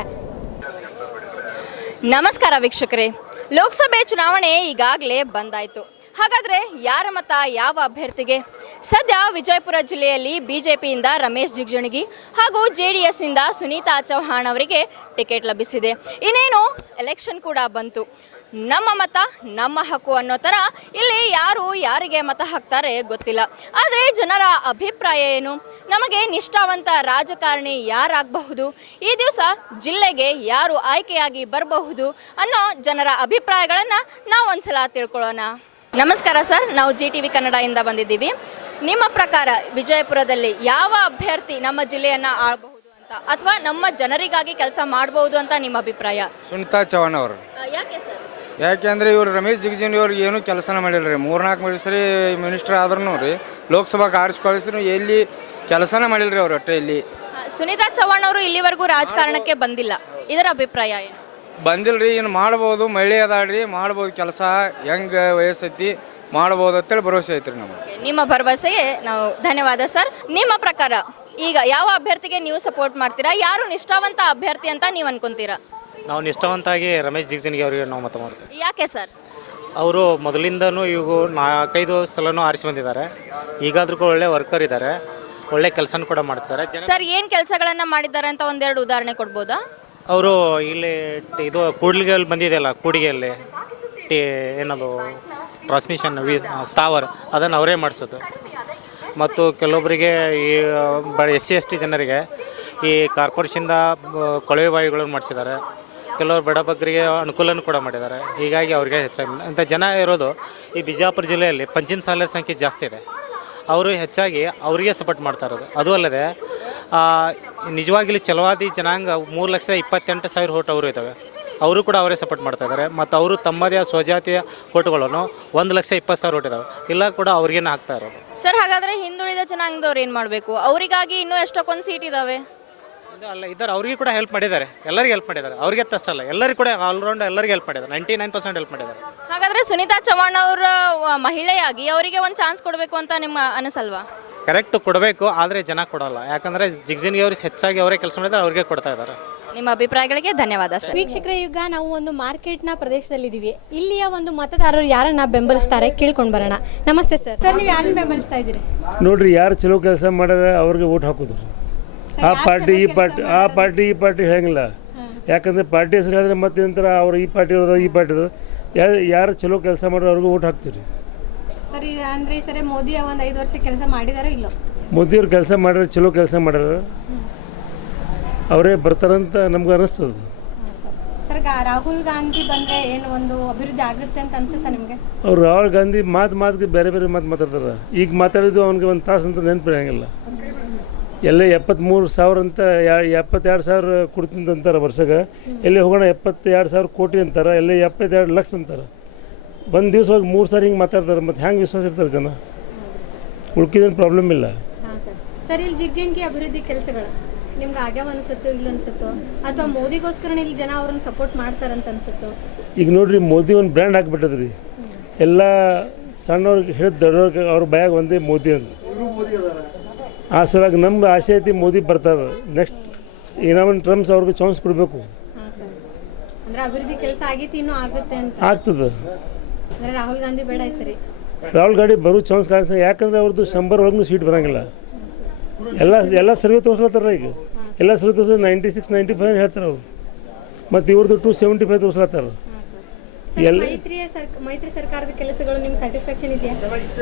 H: ನಮಸ್ಕಾರ ವೀಕ್ಷಕರೇ, ಲೋಕಸಭೆ ಚುನಾವಣೆ ಈಗಾಗಲೇ ಬಂದಾಯಿತು. ಹಾಗಾದರೆ ಯಾರ ಮತ ಯಾವ ಅಭ್ಯರ್ಥಿಗೆ? ಸದ್ಯ ವಿಜಯಪುರ ಜಿಲ್ಲೆಯಲ್ಲಿ ಬಿಜೆಪಿಯಿಂದ ರಮೇಶ್ ಜಿಗಜಿಣಗಿ ಹಾಗೂ JDSನಿಂದ ಸುನೀತಾ ಚೌಹಾಣ್ ಅವರಿಗೆ ಟಿಕೆಟ್ ಲಭಿಸಿದೆ. ಇನ್ನೇನು ಎಲೆಕ್ಷನ್ ಕೂಡ ಬಂತು. ನಮ್ಮ ಮತ ನಮ್ಮ ಹಕ್ಕು ಅನ್ನೋ ಥರ ಇಲ್ಲಿ ಯಾರು ಯಾರಿಗೆ ಮತ ಹಾಕ್ತಾರೆ ಗೊತ್ತಿಲ್ಲ. ಆದರೆ ಜನರ ಅಭಿಪ್ರಾಯ ಏನು? ನಮಗೆ ನಿಷ್ಠಾವಂತ ರಾಜಕಾರಣಿ ಯಾರಾಗಬಹುದು? ಈ ದಿವಸ ಜಿಲ್ಲೆಗೆ ಯಾರು ಆಯ್ಕೆಯಾಗಿ ಬರಬಹುದು ಅನ್ನೋ ಜನರ ಅಭಿಪ್ರಾಯಗಳನ್ನು ನಾವು ಒಂದ್ಸಲ ತಿಳ್ಕೊಳ್ಳೋಣ. ನಮಸ್ಕಾರ ಸರ್, ನಾವು GTV ಕನ್ನಡದಿಂದ ಬಂದಿದ್ದೀವಿ. ನಿಮ್ಮ ಪ್ರಕಾರ ವಿಜಯಪುರದಲ್ಲಿ ಯಾವ ಅಭ್ಯರ್ಥಿ ನಮ್ಮ ಜಿಲ್ಲೆಯನ್ನು ಆಳಬಹುದು ಅಂತ, ಅಥವಾ ನಮ್ಮ ಜನರಿಗಾಗಿ ಕೆಲಸ ಮಾಡಬಹುದು ಅಂತ ನಿಮ್ಮ ಅಭಿಪ್ರಾಯ?
I: ಸುನೀತಾ ಚೌಹಾಣ್ ಅವರು.
H: ಯಾಕೆ ಸರ್?
I: ಯಾಕೆಂದರೆ ಇವರು ರಮೇಶ್ ಜಿಗಜಿಣಗಿ ಅವ್ರಿಗೆ ಏನೂ ಕೆಲಸನ ಮಾಡಿಲ್ಲ ರೀ. 3-4 ಸರಿ ಮಿನಿಸ್ಟರ್ ಆದ್ರೂ ರೀ, ಲೋಕಸಭಾಗೆ ಆರಿಸ್ಕೊಳಿಸಿದ್ರು ಎಲ್ಲಿ ಕೆಲಸನ ಮಾಡಿಲ್ಲ ರೀ ಅವ್ರು ಒಟ್ಟೆ ಇಲ್ಲಿ.
H: ಸುನೀತಾ ಚೌಹಾಣ್ ಅವರು ಇಲ್ಲಿವರೆಗೂ ರಾಜಕಾರಣಕ್ಕೆ ಬಂದಿಲ್ಲ, ಇದರ ಅಭಿಪ್ರಾಯ ಏನು?
I: ಬಂದಿಲ್ಲ ರೀ. ಇನ್ನು ಮಾಡ್ಬೋದು, ಮಹಿಳೆ ಅದಾಳ್ರಿ, ಮಾಡ್ಬೋದು ಕೆಲಸ, ಹೆಂಗೆ ವಯಸ್ಸೈತಿ ಮಾಡ್ಬೋದು ಅಂತೇಳಿ ಭರವಸೆ ಐತ್ರಿ ನಮಗೆ.
H: ನಿಮ್ಮ ಭರವಸೆಗೆ ನಾವು ಧನ್ಯವಾದ ಸರ್. ನಿಮ್ಮ ಪ್ರಕಾರ ಈಗ ಯಾವ ಅಭ್ಯರ್ಥಿಗೆ ನೀವು ಸಪೋರ್ಟ್ ಮಾಡ್ತೀರಾ? ಯಾರು ನಿಷ್ಠಾವಂತ ಅಭ್ಯರ್ಥಿ ಅಂತ ನೀವು ಅನ್ಕೊಂತೀರಾ?
J: ನಾವು ನಿಷ್ಠಾವಂತಾಗಿ ರಮೇಶ್ ಜಿಗಜಿಣಗಿ ಅವರಿಗೆ ನಾವು ಮತ ಮಾಡ್ತೀವಿ.
H: ಯಾಕೆ ಸರ್?
J: ಅವರು ಮೊದಲಿಂದನೂ ಇವು 4-5 ಸಲನೂ ಆರಿಸಿ ಬಂದಿದ್ದಾರೆ. ಈಗಾದ್ರೂ ಒಳ್ಳೆ ವರ್ಕರ್ ಇದ್ದಾರೆ, ಒಳ್ಳೆ ಕೆಲಸನೂ ಕೂಡ ಮಾಡ್ತಿದ್ದಾರೆ.
H: ಸರ್, ಏನು ಕೆಲಸಗಳನ್ನು ಮಾಡಿದ್ದಾರೆ ಅಂತ ಒಂದೆರಡು ಉದಾಹರಣೆ ಕೊಡ್ಬೋದಾ?
J: ಅವರು ಇಲ್ಲಿ ಇದು ಕೂಡ್ಲಿಗೆಯಲ್ಲಿ ಬಂದಿದೆಯಲ್ಲ, ಕೂಡಿಗೆಯಲ್ಲಿ ಏನದು ಟ್ರಾನ್ಸ್ಮಿಷನ್ ಸ್ಥಾವರ ಅದನ್ನು ಅವರೇ ಮಾಡಿಸೋದು. ಮತ್ತು ಕೆಲವೊಬ್ಬರಿಗೆ ಈ SC/ST ಜನರಿಗೆ ಈ ಕಾರ್ಪೊರೇಷನ್ದ ಕೊಳವೆ ಬಾವಿಗಳನ್ನು ಮಾಡಿಸಿದ್ದಾರೆ. ಕೆಲವರು ಬಡಬಗ್ಗರಿಗೆ ಅನುಕೂಲನೂ ಕೂಡ ಮಾಡಿದ್ದಾರೆ. ಹೀಗಾಗಿ ಅವರಿಗೆ ಹೆಚ್ಚಾಗಿ ಇಂಥ ಜನ ಇರೋದು ಈ ಬಿಜಾಪುರ ಜಿಲ್ಲೆಯಲ್ಲಿ ಪಂಚಮ ಸಾಲರ ಸಂಖ್ಯೆ ಜಾಸ್ತಿ ಇದೆ. ಅವರು ಹೆಚ್ಚಾಗಿ ಅವರಿಗೆ ಸಪೋರ್ಟ್ ಮಾಡ್ತಾ ಇರೋದು. ಅದು ಅಲ್ಲದೆ ನಿಜವಾಗಿಲಿ ಛಲವಾದಿ ಜನಾಂಗ 3,28,000 ಓಟ್ ಅವರು ಇದ್ದಾವೆ. ಅವರು ಕೂಡ ಅವರೇ ಸಪೋರ್ಟ್ ಮಾಡ್ತಾ ಇದ್ದಾರೆ. ಮತ್ತು ಅವರು ತಮ್ಮದೇ ಸ್ವಜಾತಿಯ ಓಟುಗಳನ್ನು 1,20,000 ಓಟ್ ಇದ್ದಾವೆ ಇಲ್ಲ ಕೂಡ ಅವ್ರಿಗೇನು ಹಾಕ್ತಾ ಇರೋದು.
H: ಸರ್ ಹಾಗಾದ್ರೆ ಹಿಂದುಳಿದ ಜನಾಂಗದವ್ರು ಏನು ಮಾಡಬೇಕು? ಅವರಿಗಾಗಿ ಇನ್ನೂ ಎಷ್ಟೊಂದು ಸೀಟ್ ಇದಾವೆ
J: ಅಲ್ಲ ಇದ್ದಾರೆ, ಅವರಿಗೆ ಕೂಡ ಹೆಲ್ಪ್ ಮಾಡಿದ್ದಾರೆ, ಎಲ್ಲರಿಗೂ ಹೆಲ್ಪ್ ಮಾಡಿದ್ದಾರೆ. ಅವ್ರಿಗೆ ಅಷ್ಟಲ್ಲ, ಎಲ್ಲರಿಗೂ ಕೂಡ ಆಲ್ರೌಂಡ್ ಎಲ್ಲರಿಗೂ ಹೆಲ್ಪ್ ಮಾಡಿದ್ದಾರೆ. 99% ಹೆಲ್ಪ್ ಮಾಡಿದ್ದಾರೆ.
H: ಹಾಗಾದ್ರೆ ಸುನೀತಾ ಚವ್ಹಾಣ್ ಅವರ ಮಹಿಳೆಯಾಗಿ ಅವರಿಗೆ ಒಂದು ಚಾನ್ಸ್ ಕೊಡಬೇಕು ಅಂತ ನಿಮ್ಮ ಅನಿಸಲ್ವಾ?
J: ಕರೆಕ್ಟ್ ಕೊಡಬೇಕು, ಆದರೆ ಜನ ಕೊಡಲ್ಲ. ಯಾಕಂದರೆ ಜಿಗ್ಜಿನ್ಗೆ ಅವ್ರಿಗೆ ಹೆಚ್ಚಾಗಿ ಅವರೇ ಕೆಲಸ ಮಾಡಿದ್ದಾರೆ, ಅವ್ರಿಗೆ ಕೊಡ್ತಾ ಇದ್ದಾರೆ.
H: ನಿಮ್ಮ ಅಭಿಪ್ರಾಯಗಳಿಗೆ ಧನ್ಯವಾದ ಸರ್.
A: ವೀಕ್ಷಕರೇ, ಈಗ ನಾವು ಒಂದು ಮಾರ್ಕೆಟ್ನ ಪ್ರದೇಶದಲ್ಲಿದ್ದೀವಿ. ಇಲ್ಲಿಯ ಒಂದು ಮತದಾರರು ಯಾರನ್ನ ಬೆಂಬಲಿಸ್ತಾರೆ ಕೇಳ್ಕೊಂಡು ಬರೋಣ. ನಮಸ್ತೆ ಸರ್. ಸರ್, ನೀವು ಯಾರನ್ನ ಬೆಂಬಲಿಸ್ತಾ ಇದ್ದೀರಿ?
C: ನೋಡ್ರಿ, ಯಾರು ಚಲೋ ಕೆಲಸ ಮಾಡ್ಯಾರ ಅವ್ರಿಗೆ ಓಟ್ ಹಾಕೋದು. ಆ ಪಾರ್ಟಿ ಈ ಪಾರ್ಟಿ, ಆ ಪಾರ್ಟಿ ಈ ಪಾರ್ಟಿ ಹೇಳಂಗಿಲ್ಲ. ಯಾಕಂದರೆ ಪಾರ್ಟಿ ಹೆಸರು ಹೇಳಿದ್ರೆ ಮತ್ತೆ ನಂತರ ಅವ್ರು ಈ ಪಾರ್ಟಿ ಇರೋದು ಈ ಪಾರ್ಟಿ ಇರೋದು. ಯಾರು ಚಲೋ ಕೆಲಸ ಮಾಡೋರು ಅವ್ರಿಗೆ ಓಟ್ ಹಾಕ್ತೀವಿ.
A: ಸರ್, ಅಂದರೆ ಸರಿ ಮೋದಿ ಒಂದು 5 ವರ್ಷ ಕೆಲಸ ಮಾಡಿದಾರೋ ಇಲ್ಲೋ?
C: ಮೋದಿಯವ್ರು ಕೆಲಸ ಮಾಡ್ಯಾರ, ಚಲೋ ಕೆಲಸ ಮಾಡ್ಯಾರ, ಅವರೇ ಬರ್ತಾರಂತ ನಮ್ಗೆ ಅನ್ನಿಸ್ತದೆ.
A: ಸರ್, ರಾಹುಲ್ ಗಾಂಧಿ ಬಂದರೆ ಏನು ಒಂದು ಅಭಿವೃದ್ಧಿ ಆಗುತ್ತೆ ಅಂತ ಅನ್ಸುತ್ತಾ ನಿಮಗೆ?
C: ಅವ್ರು ರಾಹುಲ್ ಗಾಂಧಿ ಮಾತಿಗೆ ಬೇರೆ ಬೇರೆ ಮಾತಾಡ್ತಾರೆ. ಈಗ ಮಾತಾಡಿದ್ದು ಅವ್ನಿಗೆ ಒಂದು ತಾಸು ಅಂತ ನೆನಪಿರಂಗಿಲ್ಲ. ಎಲ್ಲ 73,000 ಅಂತ 72,000 ಕೊಡ್ತೀನಿ ಅಂತಾರೆ ವರ್ಷಕ್ಕೆ. ಎಲ್ಲಿ ಹೋಗೋಣ 72,000 ಕೋಟಿ ಅಂತಾರೆ, ಎಲ್ಲಿ 72 ಲಕ್ಷ ಅಂತಾರೆ. ಒಂದು ದಿವಸ ಹೋಗಿ 3 ಸಾರಿ ಹಿಂಗೆ ಮಾತಾಡ್ತಾರೆ. ಮತ್ತು ಹೆಂಗೆ ವಿಶ್ವಾಸ ಇರ್ತಾರೆ ಜನ? ಉಳ್ಕಿದೇನು ಪ್ರಾಬ್ಲಮ್ ಇಲ್ಲ.
A: ಸರ್, ಇಲ್ಲಿ ಜಿಗ್ಜಿನ್ಗಿ ಅಭಿವೃದ್ಧಿ ಕೆಲಸಗಳು ನಿಮ್ಗೆ ಆಗ್ಯಾವ ಅನ್ಸುತ್ತೋ ಇಲ್ಲ ಅನ್ಸುತ್ತೋ, ಅಥವಾ ಮೋದಿಗೋಸ್ಕರ ಇಲ್ಲಿ ಜನ ಅವ್ರನ್ನ ಸಪೋರ್ಟ್ ಮಾಡ್ತಾರಂತ ಅನ್ಸುತ್ತೋ?
C: ಈಗ ನೋಡ್ರಿ, ಮೋದಿ ಒಂದು ಬ್ರ್ಯಾಂಡ್ ಹಾಕ್ಬಿಟ್ಟದ್ರಿ. ಎಲ್ಲ ಸಣ್ಣವ್ರಿಗೆ ಹೇಳಿದ ದೊಡ್ಡವ್ರಿಗೆ ಅವ್ರ ಬಾಯಾಗ ಒಂದೇ ಮೋದಿ ಅಂತ. ಆ ಸಲುವಾಗಿ ನಮ್ಮ ಆಸೆ ಐತಿ ಮೋದಿ ಬರ್ತಾರೆ. ನೆಕ್ಸ್ಟ್ ಏನೋ ಒಂದು ಟರ್ಮ್ಸ್ ಅವ್ರಿಗೆ ಚಾನ್ಸ್ ಕೊಡಬೇಕು.
A: ಅಂದ್ರೆ ಅಭಿವೃದ್ಧಿ ಕೆಲಸ ಆಗೈತಿ, ಇನ್ನೂ ಆಗುತ್ತೆ ಅಂತ
C: ಆಗ್ತದೆ.
A: ಅಂದ್ರೆ ರಾಹುಲ್ ಗಾಂಧಿ ಬೇಡ ಸರಿ?
C: ರಾಹುಲ್ ಗಾಂಧಿ ಬರೋ ಚಾನ್ಸ್ ಕಾಣಿಸ್ತದೆ. ಯಾಕಂದ್ರೆ ಅವ್ರದ್ದು 100 ಒಳಗೂ ಸೀಟ್ ಬರೋಂಗಿಲ್ಲ. ಎಲ್ಲ ಸರ್ವೆ ತೋರಿಸ್ಲತ್ತಾರ. ಈಗ ಎಲ್ಲ ಸರ್ವೆ ತೋರಿಸ್ 96, 95 ಹೇಳ್ತಾರೆ ಅವರು. ಮತ್ತು ಇವ್ರದ್ದು 275 ತೋರಿಸ್ಲತ್ತಾರ.
A: ಮೈತ್ರಿ ಸರ್ಕಾರದ ಕೆಲಸಗಳು ನಿಮ್ಗೆ ಸ್ಯಾಟಿಸ್ಫ್ಯಾಕ್ಷನ್ ಇದೆಯಾ?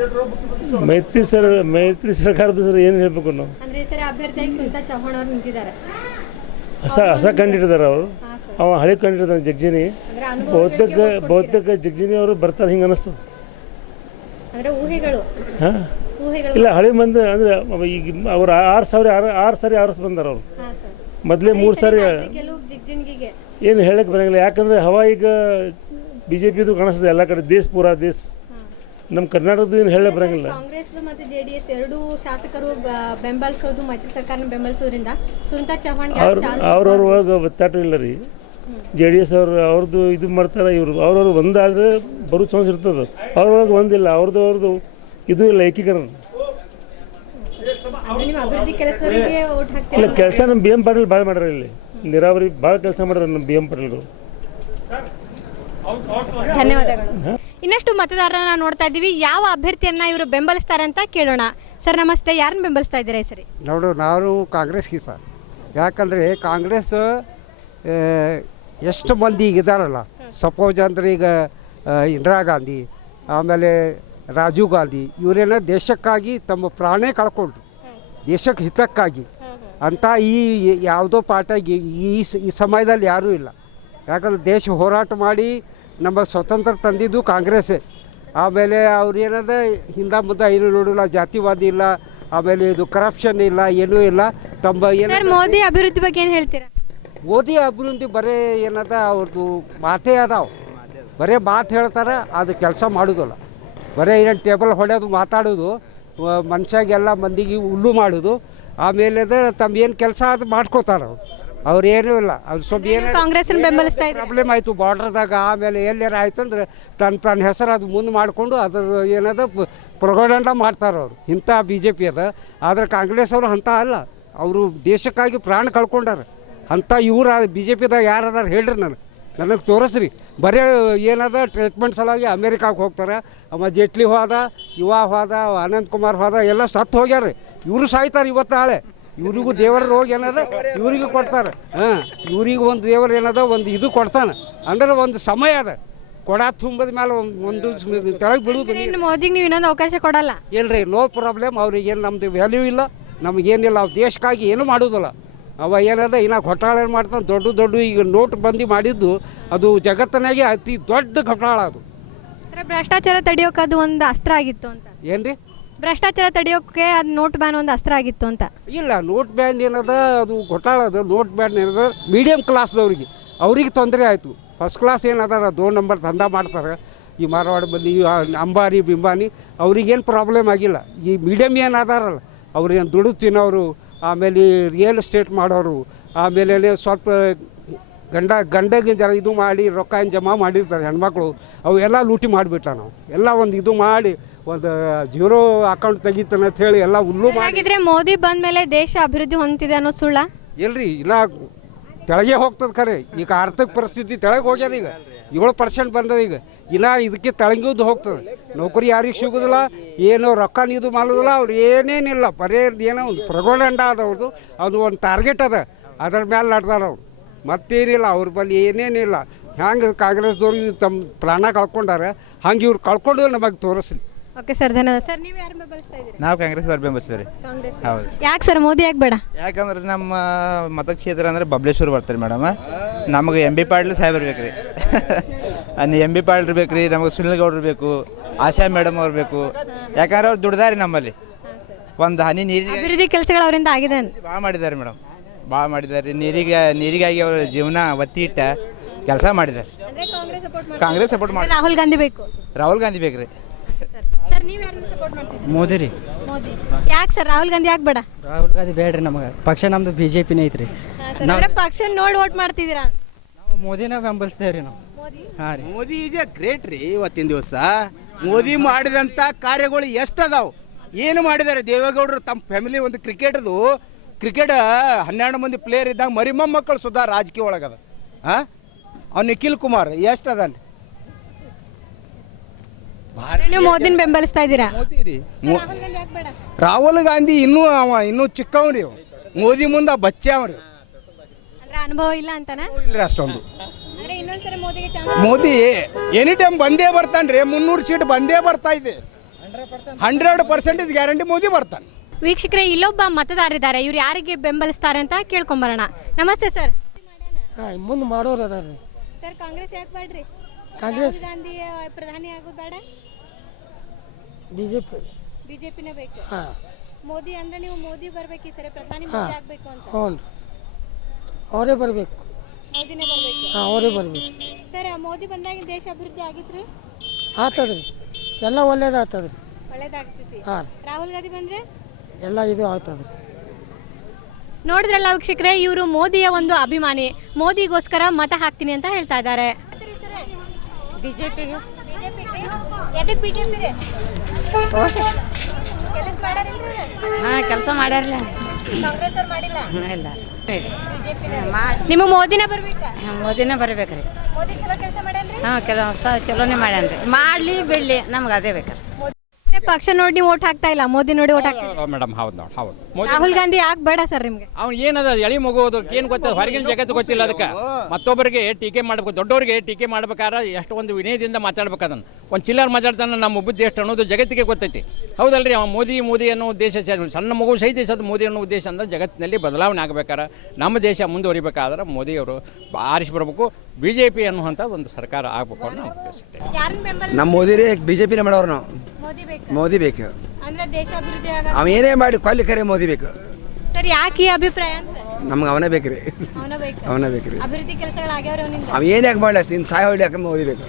C: ಮೈತ್ರಿ ಸರ್ಕಾರದ ಸರ್ ಏನು ಹೇಳ್ಬೇಕು ನಾವು?
A: ಅಂದ್ರೆ ಸರ್, ಅಭ್ಯರ್ಥಿಯಾಗಿ ಸುನೀತಾ ಚವ್ಹಾಣ್ ಅವರು ನಿಂತಿದ್ದಾರೆ.
C: ಹೊಸ ಕ್ಯಾಂಡಿಡೇಟ್ ಇದ್ದಾರೆ ಅವರು. ಅವ ಹಳೆ ಕ್ಯಾಂಡಿಡೇಟ್ ಜಗ್ಜಿನಿ. ಬಹುತೇಕ ಜಗ್ಜಿನಿ ಅವರು ಬರ್ತಾರೆ ಹಿಂಗೆ ಅನ್ನಿಸ್ತದೆ.
A: ಅಂದ್ರೆ ಊಹೆಗಳು.
C: ಹಾಂ, ಇಲ್ಲ ಹಳೆ ಮಂದಿ ಅಂದರೆ ಈಗ ಅವ್ರು 6 ಸಾರಿ ಆರಿಸ್ ಬಂದಾರ ಅವರು. ಮೊದಲೇ 3 ಸಾರಿ ಏನು ಹೇಳಕ್ಕೆ ಬರೋಂಗಿಲ್ಲ. ಯಾಕಂದರೆ ಹವಾ ಈಗ BJPದು ಕಾಣಿಸ್ತದೆ ಎಲ್ಲ ಕಡೆ, ಪೂರಾ ದೇಶ. ನಮ್ಮ ಕರ್ನಾಟಕದ ಏನು ಹೇಳಕ್ಕೆ ಬರೋಂಗಿಲ್ಲ.
A: ಕಾಂಗ್ರೆಸ್ ಮತ್ತು JDS ಎರಡೂ ಶಾಸಕರು ಬೆಂಬಲಿಸೋದು, ಮೈತ್ರಿ ಸರ್ಕಾರನ ಬೆಂಬಲಿಸೋದ್ರಿಂದ ಸುನೀತಾ ಚವ್ಹಾಣ್
C: ಅವ್ರವ್ರ ಒಳಗೆ ಒತ್ತಾಟ ಇಲ್ಲ ರೀ. JDS ಅವ್ರದ್ದು ಇದು ಮಾಡ್ತಾರೆ, ಅವ್ರವ್ರು ಒಂದಾದರೆ ಬರೋ ಚಾನ್ಸ್ ಇರ್ತದೆ. ಅವ್ರೊಳಗೆ ಒಂದಿಲ್ಲ, ಅವ್ರದ್ದು ಇದು ಇಲ್ಲ, ಏಕೀಕರಣ ಇಲ್ಲ. ಕೆಲಸ ನಮ್ಮ BM ಪಾಟೀಲ್ ಭಾಳ ಮಾಡ್ಯಾರ. ಇಲ್ಲಿ ನೀರಾವರಿ ಭಾಳ ಕೆಲಸ ಮಾಡ್ಯಾರ ನಮ್ಮ BM ಪಾಟೀಲ್ರು.
A: ಧನ್ಯವಾದಗಳು. ಇನ್ನಷ್ಟು ಮತದಾರರನ್ನ ನೋಡ್ತಾ ಇದ್ದೀವಿ. ಯಾವ ಅಭ್ಯರ್ಥಿಯನ್ನ ಇವರು ಬೆಂಬಲಿಸ್ತಾರೆ ಅಂತ ಕೇಳೋಣ. ಸರ್ ನಮಸ್ತೆ, ಯಾರನ್ನ ಬೆಂಬಲಿಸ್ತಾ ಇದ್ದೀರಾ ಸರಿ?
K: ನೋಡು, ನಾನು ಕಾಂಗ್ರೆಸ್ಗೆ ಸರ್. ಯಾಕಂದರೆ ಕಾಂಗ್ರೆಸ್ ಎಷ್ಟು ಮಂದಿ ಈಗ ಇದ್ದಾರಲ್ಲ, ಸಪೋಸ್ ಅಂದರೆ ಈಗ ಇಂದಿರಾ ಗಾಂಧಿ, ಆಮೇಲೆ ರಾಜೀವ್ ಗಾಂಧಿ, ಇವರೆಲ್ಲ ದೇಶಕ್ಕಾಗಿ ತಮ್ಮ ಪ್ರಾಣೇ ಕಳ್ಕೊಂಡ್ರು, ದೇಶಕ್ಕೆ ಹಿತಕ್ಕಾಗಿ ಅಂತ. ಈ ಯಾವುದೋ ಪಾರ್ಟಿಯಾಗಿ ಈ ಸಮಯದಲ್ಲಿ ಯಾರೂ ಇಲ್ಲ. ಯಾಕಂದ್ರೆ ದೇಶ ಹೋರಾಟ ಮಾಡಿ ನಮ್ಮ ಸ್ವತಂತ್ರ ತಂದಿದ್ದು ಕಾಂಗ್ರೆಸ್ಸೇ. ಆಮೇಲೆ ಅವ್ರು ಏನಂದರೆ ಹಿಂದೆ ಮುಂದೆ ಏನೂ ನೋಡಿಲ್ಲ, ಜಾತಿವಾದಿ ಇಲ್ಲ, ಆಮೇಲೆ ಇದು ಕರಪ್ಷನ್ ಇಲ್ಲ, ಏನೂ ಇಲ್ಲ. ತಮ್ಮ
A: ಏನು ಮೋದಿ ಅಭಿವೃದ್ಧಿ ಬಗ್ಗೆ ಏನು ಹೇಳ್ತೀರಾ?
K: ಮೋದಿ ಅಭಿವೃದ್ಧಿ ಬರೀ ಏನದ ಅವ್ರದ್ದು ಮಾತೇ ಅದಾವ. ಬರೀ ಮಾತು ಹೇಳ್ತಾರೆ, ಅದು ಕೆಲಸ ಮಾಡೋದಿಲ್ಲ. ಬರೀ ಏನು ಟೇಬಲ್ ಹೊಡೆಯೋದು, ಮಾತಾಡೋದು, ಮನುಷ್ಯಾಗೆಲ್ಲ ಮಂದಿಗೆ ಹುಲ್ಲು ಮಾಡೋದು. ಆಮೇಲೆ ತಮ್ಮ ಏನು ಕೆಲಸ ಅದು ಮಾಡ್ಕೋತಾರೆ ಅವ್ರು ಏನೂ ಇಲ್ಲ. ಅದು ಸ್ವಲ್ಪ ಏನು
A: ಕಾಂಗ್ರೆಸ್ ಬೆಂಬಲಿಸ್ತಾ ಇದ್ದಾರೆ,
K: ಪ್ರಾಬ್ಲಮ್ ಆಯಿತು ಬಾರ್ಡ್ರದಾಗ. ಆಮೇಲೆ ಎಲ್ಲಾರ ಆಯ್ತಂದ್ರೆ ತನ್ನ ಹೆಸರು ಅದು ಮುಂದೆ ಮಾಡಿಕೊಂಡು ಅದ್ರ ಏನದ ಪ್ರೊಗಂಡ ಮಾಡ್ತಾರೆ ಅವರು. ಇಂಥ BJP ಅದ. ಆದರೆ ಕಾಂಗ್ರೆಸ್ ಅವರು ಅಂಥ ಅಲ್ಲ. ಅವರು ದೇಶಕ್ಕಾಗಿ ಪ್ರಾಣ ಕಳ್ಕೊಂಡಾರ. ಅಂಥ ಇವ್ರು BJPದಾಗ ಯಾರದಾರ ಹೇಳ್ರಿ, ನನಗೆ ತೋರಿಸ್ರಿ. ಬರೀ ಏನದ ಟ್ರೀಟ್ಮೆಂಟ್ ಸಲುವಾಗಿ ಅಮೇರಿಕಾಗೆ ಹೋಗ್ತಾರೆ. ಅಮ್ಮ ಜೇಟ್ಲಿ ಹೋದ, ಹೋದ, ಅನಂತ್ ಕುಮಾರ್ ಹೋದ, ಎಲ್ಲ ಸತ್ತು ಹೋಗ್ಯಾರ. ಇವರು ಸಾಯ್ತಾರೆ ಇವತ್ತು ನಾಳೆ. ಇವರಿಗೂ ದೇವರ ರೋಗ ಏನದ ಇವರಿಗೂ ಕೊಡ್ತಾರೆ. ಇವ್ರಿಗೆ ಒಂದು ದೇವರು ಏನದ ಒಂದು ಇದು ಕೊಡ್ತಾನೆ. ಅಂದ್ರೆ ಒಂದು ಸಮಯ ಅದ. ಕೊಡ ತುಂಬದ ಮೇಲೆ ಒಂದು ಕೆಳಗೆ ಬಿಡುವುದು.
A: ಮೋದಿಗೆ ನೀವು ಇನ್ನೊಂದು ಅವಕಾಶ ಕೊಡಲ್ಲ?
K: ಇಲ್ರಿ, ನೋ ಪ್ರಾಬ್ಲಮ್. ಅವ್ರಿಗೇನು ನಮ್ಮದು ವ್ಯಾಲ್ಯೂ ಇಲ್ಲ, ನಮಗೇನಿಲ್ಲ. ಅವ್ರು ದೇಶಕ್ಕಾಗಿ ಏನೂ ಮಾಡೋದಿಲ್ಲ. ಅವ ಏನದ ಇನ್ನು ಘೋಟಾಳ ಏನು ಮಾಡ್ತಾನೆ. ದೊಡ್ಡ ಈಗ ನೋಟ್ ಬಂದಿ ಮಾಡಿದ್ದು ಅದು ಜಗತ್ತಿನಾಗೆ ಅತಿ ದೊಡ್ಡ ಘೋಟಾಳ. ಅದು
A: ಭ್ರಷ್ಟಾಚಾರ ತಡೆಯೋಕೆ ಅದು ಒಂದು ಅಸ್ತ್ರ ಆಗಿತ್ತು ಅಂತ.
K: ಏನು ರೀ?
A: ಭ್ರಷ್ಟಾಚಾರ ತಡೆಯೋಕೆ ಅದು ನೋಟ್ ಬ್ಯಾನ್ ಒಂದು ಅಸ್ತ್ರ ಆಗಿತ್ತು ಅಂತ.
K: ಇಲ್ಲ, ನೋಟ್ ಬ್ಯಾನ್ ಏನದ ಅದು ಘೋಟಾಳ ಅದ. ನೋಟ್ ಬ್ಯಾನ್ ಏನದ ಮೀಡಿಯಮ್ ಕ್ಲಾಸ್ದವ್ರಿಗೆ ಅವ್ರಿಗೆ ತೊಂದರೆ ಆಯಿತು. ಫಸ್ಟ್ ಕ್ಲಾಸ್ ಏನದಾರ 2 ನಂಬರ್ ದಂಧ ಮಾಡ್ತಾರೆ, ಈ ಮಾರವಾಡ ಬಂದು ಈ ಅಂಬಾನಿ ಬಿಂಬಾನಿ ಅವ್ರಿಗೇನು ಪ್ರಾಬ್ಲಮ್ ಆಗಿಲ್ಲ. ಈ ಮೀಡಿಯಮ್ ಏನು ಅದಾರಲ್ಲ ಅವ್ರೇನು ದುಡ್ಡು ತಿನ್ನೋರು, ಆಮೇಲೆ ರಿಯಲ್ ಎಸ್ಟೇಟ್ ಮಾಡೋರು, ಆಮೇಲೆ ಸ್ವಲ್ಪ ಗಂಡಗೆ ಜರ ಇದು ಮಾಡಿ ರೊಕ್ಕ ಏನು ಜಮಾ ಮಾಡಿರ್ತಾರೆ ಹೆಣ್ಮಕ್ಳು, ಅವು ಎಲ್ಲ ಲೂಟಿ ಮಾಡಿಬಿಟ್ಟ. ನಾವು ಎಲ್ಲ ಒಂದು ಇದು ಮಾಡಿ ಒಂದು 0 ಅಕೌಂಟ್ ತೆಗಿತಾನೆ ಅಂತ ಹೇಳಿ ಎಲ್ಲ ಉಲ್ಲು ಮಾಡಿ.
A: ಹಾಗಿದ್ರೆ ಮೋದಿ ಬಂದ ಮೇಲೆ ದೇಶ ಅಭಿವೃದ್ಧಿ ಹೊಂದಿದೆ ಅನ್ನೋದು ಸುಳ್ಳ?
K: ಇಲ್ರಿ, ಇಲ್ಲ ತೆಳಗೆ ಹೋಗ್ತದೆ ಖರೆ. ಈಗ ಆರ್ಥಿಕ ಪರಿಸ್ಥಿತಿ ತೆಳಗೆ ಹೋಗ್ಯದ. ಈಗ 7% ಬಂದದ. ಈಗ ಇನ್ನು ಇದಕ್ಕೆ ತೆಳಗಿದ್ದು ಹೋಗ್ತದೆ. ನೌಕರಿ ಯಾರಿಗೆ ಸಿಗೋದಿಲ್ಲ, ಏನೋ ರೊಕ್ಕ ಇದು ಮಾಡೋದಿಲ್ಲ. ಅವ್ರು ಏನೇನಿಲ್ಲ, ಬರೇ ಏನೋ ಒಂದು ಪ್ರಗೋಡಂಡ ಅದವ್ರದ್ದು, ಅದು ಒಂದು ಟಾರ್ಗೆಟ್ ಅದ, ಅದ್ರ ಮೇಲೆ ನಡ್ದಾರ ಅವ್ರು. ಮತ್ತೇನಿಲ್ಲ ಅವ್ರ ಬಳಿ, ಏನೇನಿಲ್ಲ. ಹ್ಯಾಂಗೆ ಕಾಂಗ್ರೆಸ್ದವ್ರಿಗೆ ತಮ್ಮ ಪ್ರಾಣ ಕಳ್ಕೊಂಡಾರ, ಹಂಗೆ ಇವ್ರು ಕಳ್ಕೊಂಡು ನಮಗೆ ತೋರಿಸ್ಲಿ.
A: ಓಕೆ ಸರ್, ಧನ್ಯವಾದ. ಸರ್, ನೀವು ಯಾರು ಬೆಂಬಲಿಸ್ತಾ ಇದ್ದೀರಿ?
F: ನಾವು ಕಾಂಗ್ರೆಸ್ ಅವ್ರು ಬೆಂಬಲಿಸ್ತೀವಿ ರೀ. ಹೌದು.
A: ಯಾಕೆ ಸರ್ ಮೋದಿ ಯಾಕೆ ಬೇಡ?
F: ಯಾಕಂದ್ರೆ ನಮ್ಮ ಮತಕ್ಷೇತ್ರ ಅಂದರೆ ಬಬ್ಲೇಶ್ವರ ಬರ್ತಾರೆ ಮೇಡಮ್. ನಮಗೆ ಎಂ ಬಿ ಪಾಟೀಲ್ ಸಾಹೇಬ್ರು ಬೇಕು ರೀ. ಎಂ ಬಿ ಪಾಟೀಲ್ ಬೇಕು ರೀ, ನಮಗೆ ಸುನಿಲ್ ಗೌಡ್ರು ಬೇಕು, ಆಶಾ ಮೇಡಮ್ ಅವ್ರು ಬೇಕು. ಯಾಕಂದ್ರೆ ಅವ್ರು ದುಡ್ದಾರಿ ನಮ್ಮಲ್ಲಿ. ಒಂದು ಹನಿ ನೀರಿಗೆ
A: ಅಭಿವೃದ್ಧಿ ಕೆಲಸಗಳು ಅವರಿಂದ ಆಗಿದೆ ಅಂತ
F: ಭಾಳ ಮಾಡಿದ್ದಾರೆ ಮೇಡಮ್, ಭಾಳ ಮಾಡಿದ್ದಾರೆ. ನೀರಿಗಾಗಿ ಅವ್ರ ಜೀವನ ಒತ್ತಿ ಇಟ್ಟ ಕೆಲಸ ಮಾಡಿದ್ದಾರೆ. ಕಾಂಗ್ರೆಸ್ ಸಪೋರ್ಟ್ ಮಾಡಿ.
A: ರಾಹುಲ್ ಗಾಂಧಿ ಬೇಕು.
F: ರಾಹುಲ್ ಗಾಂಧಿ ಬೇಕು ರೀ.
A: ಸರ್, ನೀವು ಯಾರನ್ನ ಸಪೋರ್ಟ್ ಮಾಡ್ತೀರಿ?
L: ಮೋದಿ ರೀ.
A: ಮೋದಿ. ಯಾಕೆ ಸರ್ ರಾಹುಲ್ ಗಾಂಧಿ ಯಾಕೆ ಬೇಡ?
L: ರಾಹುಲ್ ಗಾಂಧಿ ಬೇಡ್ರಿ, ನಮಗೆ ಪಕ್ಷ ನಮ್ದು BJPನೇ ಐತ್ರಿ.
A: ಪಕ್ಷ ನೋಡಿ ವೋಟ್ ಮಾಡ್ತಿದ್ದೀರಾ?
L: ನಾವು ಮೋದಿನ ಬೆಂಬಲಿಸ್ತೇವೆ ರೀ ನಾವು. ಹಾಂ ರೀ.
M: ಮೋದಿ ಈಸ್ ಎ ಗ್ರೇಟ್ ರೀ. ಇವತ್ತಿನ ದಿವಸ ಮೋದಿ ಮಾಡಿದಂಥ ಕಾರ್ಯಗಳು ಎಷ್ಟು ಅದಾವೆ, ಏನು ಮಾಡಿದ್ದಾರೆ. ದೇವೇಗೌಡರು ತಮ್ಮ ಫ್ಯಾಮಿಲಿ ಒಂದು ಕ್ರಿಕೆಟ್ 12 ಮಂದಿ ಪ್ಲೇಯರ್ ಇದ್ದಾಗ ಮರಿ ಮೊಮ್ಮಕ್ಕಳು ಸುಧಾ ರಾಜಕೀಯ ಒಳಗದ. ಹಾಂ, ಅವ್ನು ನಿಖಿಲ್ ಕುಮಾರ್ ಎಷ್ಟು ಅದಾನ.
A: ನೀವು ಮೋದಿನ ಬೆಂಬಲಿಸ್ತಾ ಇದ್ದೀರಾ?
M: ಮೋದಿ ರೀ. ರಾಹುಲ್ ಗಾಂಧಿ ಇನ್ನೂ ಚಿಕ್ಕವ್ರಿ. ಮೋದಿ ಮುಂದೆ ಬಚ್ಚೆ ಅವ್ರಿ.
A: ಅನುಭವ ಇಲ್ಲ ಅಂತಾನ?
M: ಇಲ್ರಿ ಅಷ್ಟೊಂದು.
A: ಇನ್ನೊಂದ್ಸರಿ ಮೋದಿಗೆ ಚಾನ್ಸ್.
M: ಮೋದಿ ಎನಿ ಟೈಮ್ ಬಂದೇ ಬರ್ತಾನೆ ರೀ. 300 ಸೀಟ್ ಬಂದೇ ಬರ್ತಾ ಇದೆ. 100% ಗ್ಯಾರಂಟಿ ಮೋದಿ ಬರ್ತಾನೆ.
A: ವೀಕ್ಷಕರೇ, ಇಲ್ಲೊಬ್ಬ ಮತದಾರರಿದ್ದಾರೆ. ಇವ್ರು ಯಾರಿಗೆ ಬೆಂಬಲಿಸ್ತಾರೆ ಅಂತ ಕೇಳ್ಕೊಂಬರೋಣ. ನಮಸ್ತೆ ಸರ್.
L: ಮುಂದೆ ಮಾಡೋರು ಅದಾರ
A: ಸರ್, ಕಾಂಗ್ರೆಸ್ ಯಾಕೆ ಬೇಡ್ರಿ?
L: ಕಾಂಗ್ರೆಸ್
A: ಗಾಂಧಿ ಪ್ರಧಾನಿ ಆಗೋದು ಬೇಡ? ಬಿಜೆಪಿನೇ ಬೇಕು. ಮೋದಿ ಅಂದ್ರೆ ನೀವು ಮೋದಿ ಬರ್ಬೇಕು ಈ ಸರಿ ಪ್ರಧಾನಿ ಮೋದಿ ಆಗ್ಬೇಕು ಅಂತ.
L: ಹ್ಞೂ, ಅವರೇ ಬರಬೇಕು.
A: ಮೋದಿನೇ ಬರ್ಬೇಕು.
L: ಅವರೇ ಬರಬೇಕು.
A: ಸರ್, ಮೋದಿ ಬಂದಾಗ ದೇಶ ಅಭಿವೃದ್ಧಿ ಆಗಿತ್ರಿ?
L: ಆಗ್ತದ್ರಿ, ಎಲ್ಲ ಒಳ್ಳೇದಾಗ್ತದ್ರಿ.
A: ಒಳ್ಳೇದಾಗ್ತೈತಿ.
L: ಹಾಂ.
A: ರಾಹುಲ್ ಗಾಂಧಿ ಬಂದ್ರೆ
L: ಎಲ್ಲ ಇದು ಆಗ್ತದ್ರಿ.
A: ನೋಡಿದ್ರಲ್ಲ ವೀಕ್ಷಕರೇ, ಇವರು ಮೋದಿಯ ಒಂದು ಅಭಿಮಾನಿ. ಮೋದಿಗೋಸ್ಕರ ಮತ ಹಾಕ್ತೀನಿ ಅಂತ ಹೇಳ್ತಾ ಇದ್ದಾರೆ.
N: ಬಿಜೆಪಿಗೆ.
A: ಎದಕ್ಕೆ ಬಿಜೆಪಿ ರೀ?
N: ಹಾಂ, ಕೆಲಸ ಮಾಡ್ಯಾರಲ್ಲ.
A: ಕಾಂಗ್ರೆಸ್ ಅವ್ರು ಮಾಡಿಲ್ಲ.
N: ಇಲ್ಲ,
A: ನಿಮ್ಮ ಮೋದಿನೇ ಬರ್ಬೇಕಾ?
N: ಮೋದಿನೇ ಬರ್ಬೇಕ್ರಿ.
A: ಮೋದಿ ಚಲೋ ಕೆಲಸ ಮಾಡ್ಯಾನ್ರಿ?
N: ಹಾಂ, ಕೆಲಸ ಚಲೋನೇ ಮಾಡ್ಯಾನ್ರಿ. ಮಾಡಲಿ ಬಿಡಲಿ, ನಮ್ಗೆ ಅದೇ ಬೇಕಾರೆ.
A: ಪಕ್ಷ ನೋಡಿ ನೀವು ಓಟ್ ಹಾಕ್ತಾ ಇಲ್ಲ, ಮೋದಿ ನೋಡಿ ಓಟ್ ಹಾಕ್ತಾ
O: ಮೇಡಮ್. ಹೌದು ನೋಡಿ, ಹೌದು.
A: ರಾಹುಲ್ ಗಾಂಧಿ ಯಾಕೆ ಬೇಡ ಸರ್ ನಿಮ್ಗೆ?
O: ಅವ್ನು ಏನದ ಎಳಿ ಮಗುವುದು ಏನು ಗೊತ್ತಿಲ್ಲ, ಹೊರಗಿನ ಜಗತ್ತು ಗೊತ್ತಿಲ್ಲ. ಅದಕ್ಕೆ ಮತ್ತೊಬ್ಬರಿಗೆ ಟೀಕೆ ಮಾಡ್ಬೇಕು, ದೊಡ್ಡವರಿಗೆ ಟೀಕೆ ಮಾಡ್ಬೇಕಾದ್ರೆ ಎಷ್ಟು ಒಂದು ವಿನಯದಿಂದ ಮಾತಾಡ್ಬೇಕು. ಅದನ್ನು ಒಂದು ಚಿಲ್ಲರ್ ಮಾತಾಡ್ತಾನೆ, ನಮ್ಮ ಬುದ್ಧಿ ಎಷ್ಟು ಅನ್ನೋದು ಜಗತ್ತಿಗೆ ಗೊತ್ತೈತಿ. ಹೌದಲ್ರಿ? ಅವ ಮೋದಿ ಅನ್ನೋ ಉದ್ದೇಶ, ಸಣ್ಣ ಮಗು ಸಹಿತ ದೇಶದ ಮೋದಿ ಅನ್ನೋ ಉದ್ದೇಶ ಅಂದ್ರೆ ಜಗತ್ತಿನಲ್ಲಿ ಬದಲಾವಣೆ ಆಗಬೇಕಾದ್ರೆ, ನಮ್ಮ ದೇಶ ಮುಂದುವರಿಬೇಕಾದ್ರೆ ಮೋದಿಯವರು ಆರಿಸಿ ಬರಬೇಕು. BJP ಅನ್ನುವಂಥ ಒಂದು ಸರ್ಕಾರ ಆಗಬೇಕು ಅನ್ನೋ ಉದ್ದೇಶ.
P: ನಮ್ಮ ಮೋದಿ ರೀ, BJPನೇ ಮಾಡೋರು ನಾವು. ಮೋದಿ ಬೇಕು.
A: ಅಂದ್ರೆ ದೇಶ ಅಭಿವೃದ್ಧಿ
P: ಅವ ಏನೇ ಮಾಡಿ ಕೊಲ್ಲಿ ಕರೆ ಮೋದಿ ಬೇಕು.
A: ಸರ್, ಯಾಕೆ ಈ ಅಭಿಪ್ರಾಯ ಅಂತ?
P: ನಮ್ಗೆ ಅವನೇ ಬೇಕ್ರಿ. ಅವನೇ ಬೇಕ್ರಿ.
A: ಅಭಿವೃದ್ಧಿ ಕೆಲಸಗಳು ಆಗ್ಯಾವ್ರಿ ಅವನಿಂದ.
P: ಅವ ಏನ್ ಯಾಕೆ ಮಾಡಲ್ಲ, ಇನ್ನು ಸಾಯ ಹೊಡ್ಯಾಕ ಮೋದಿ ಬೇಕು.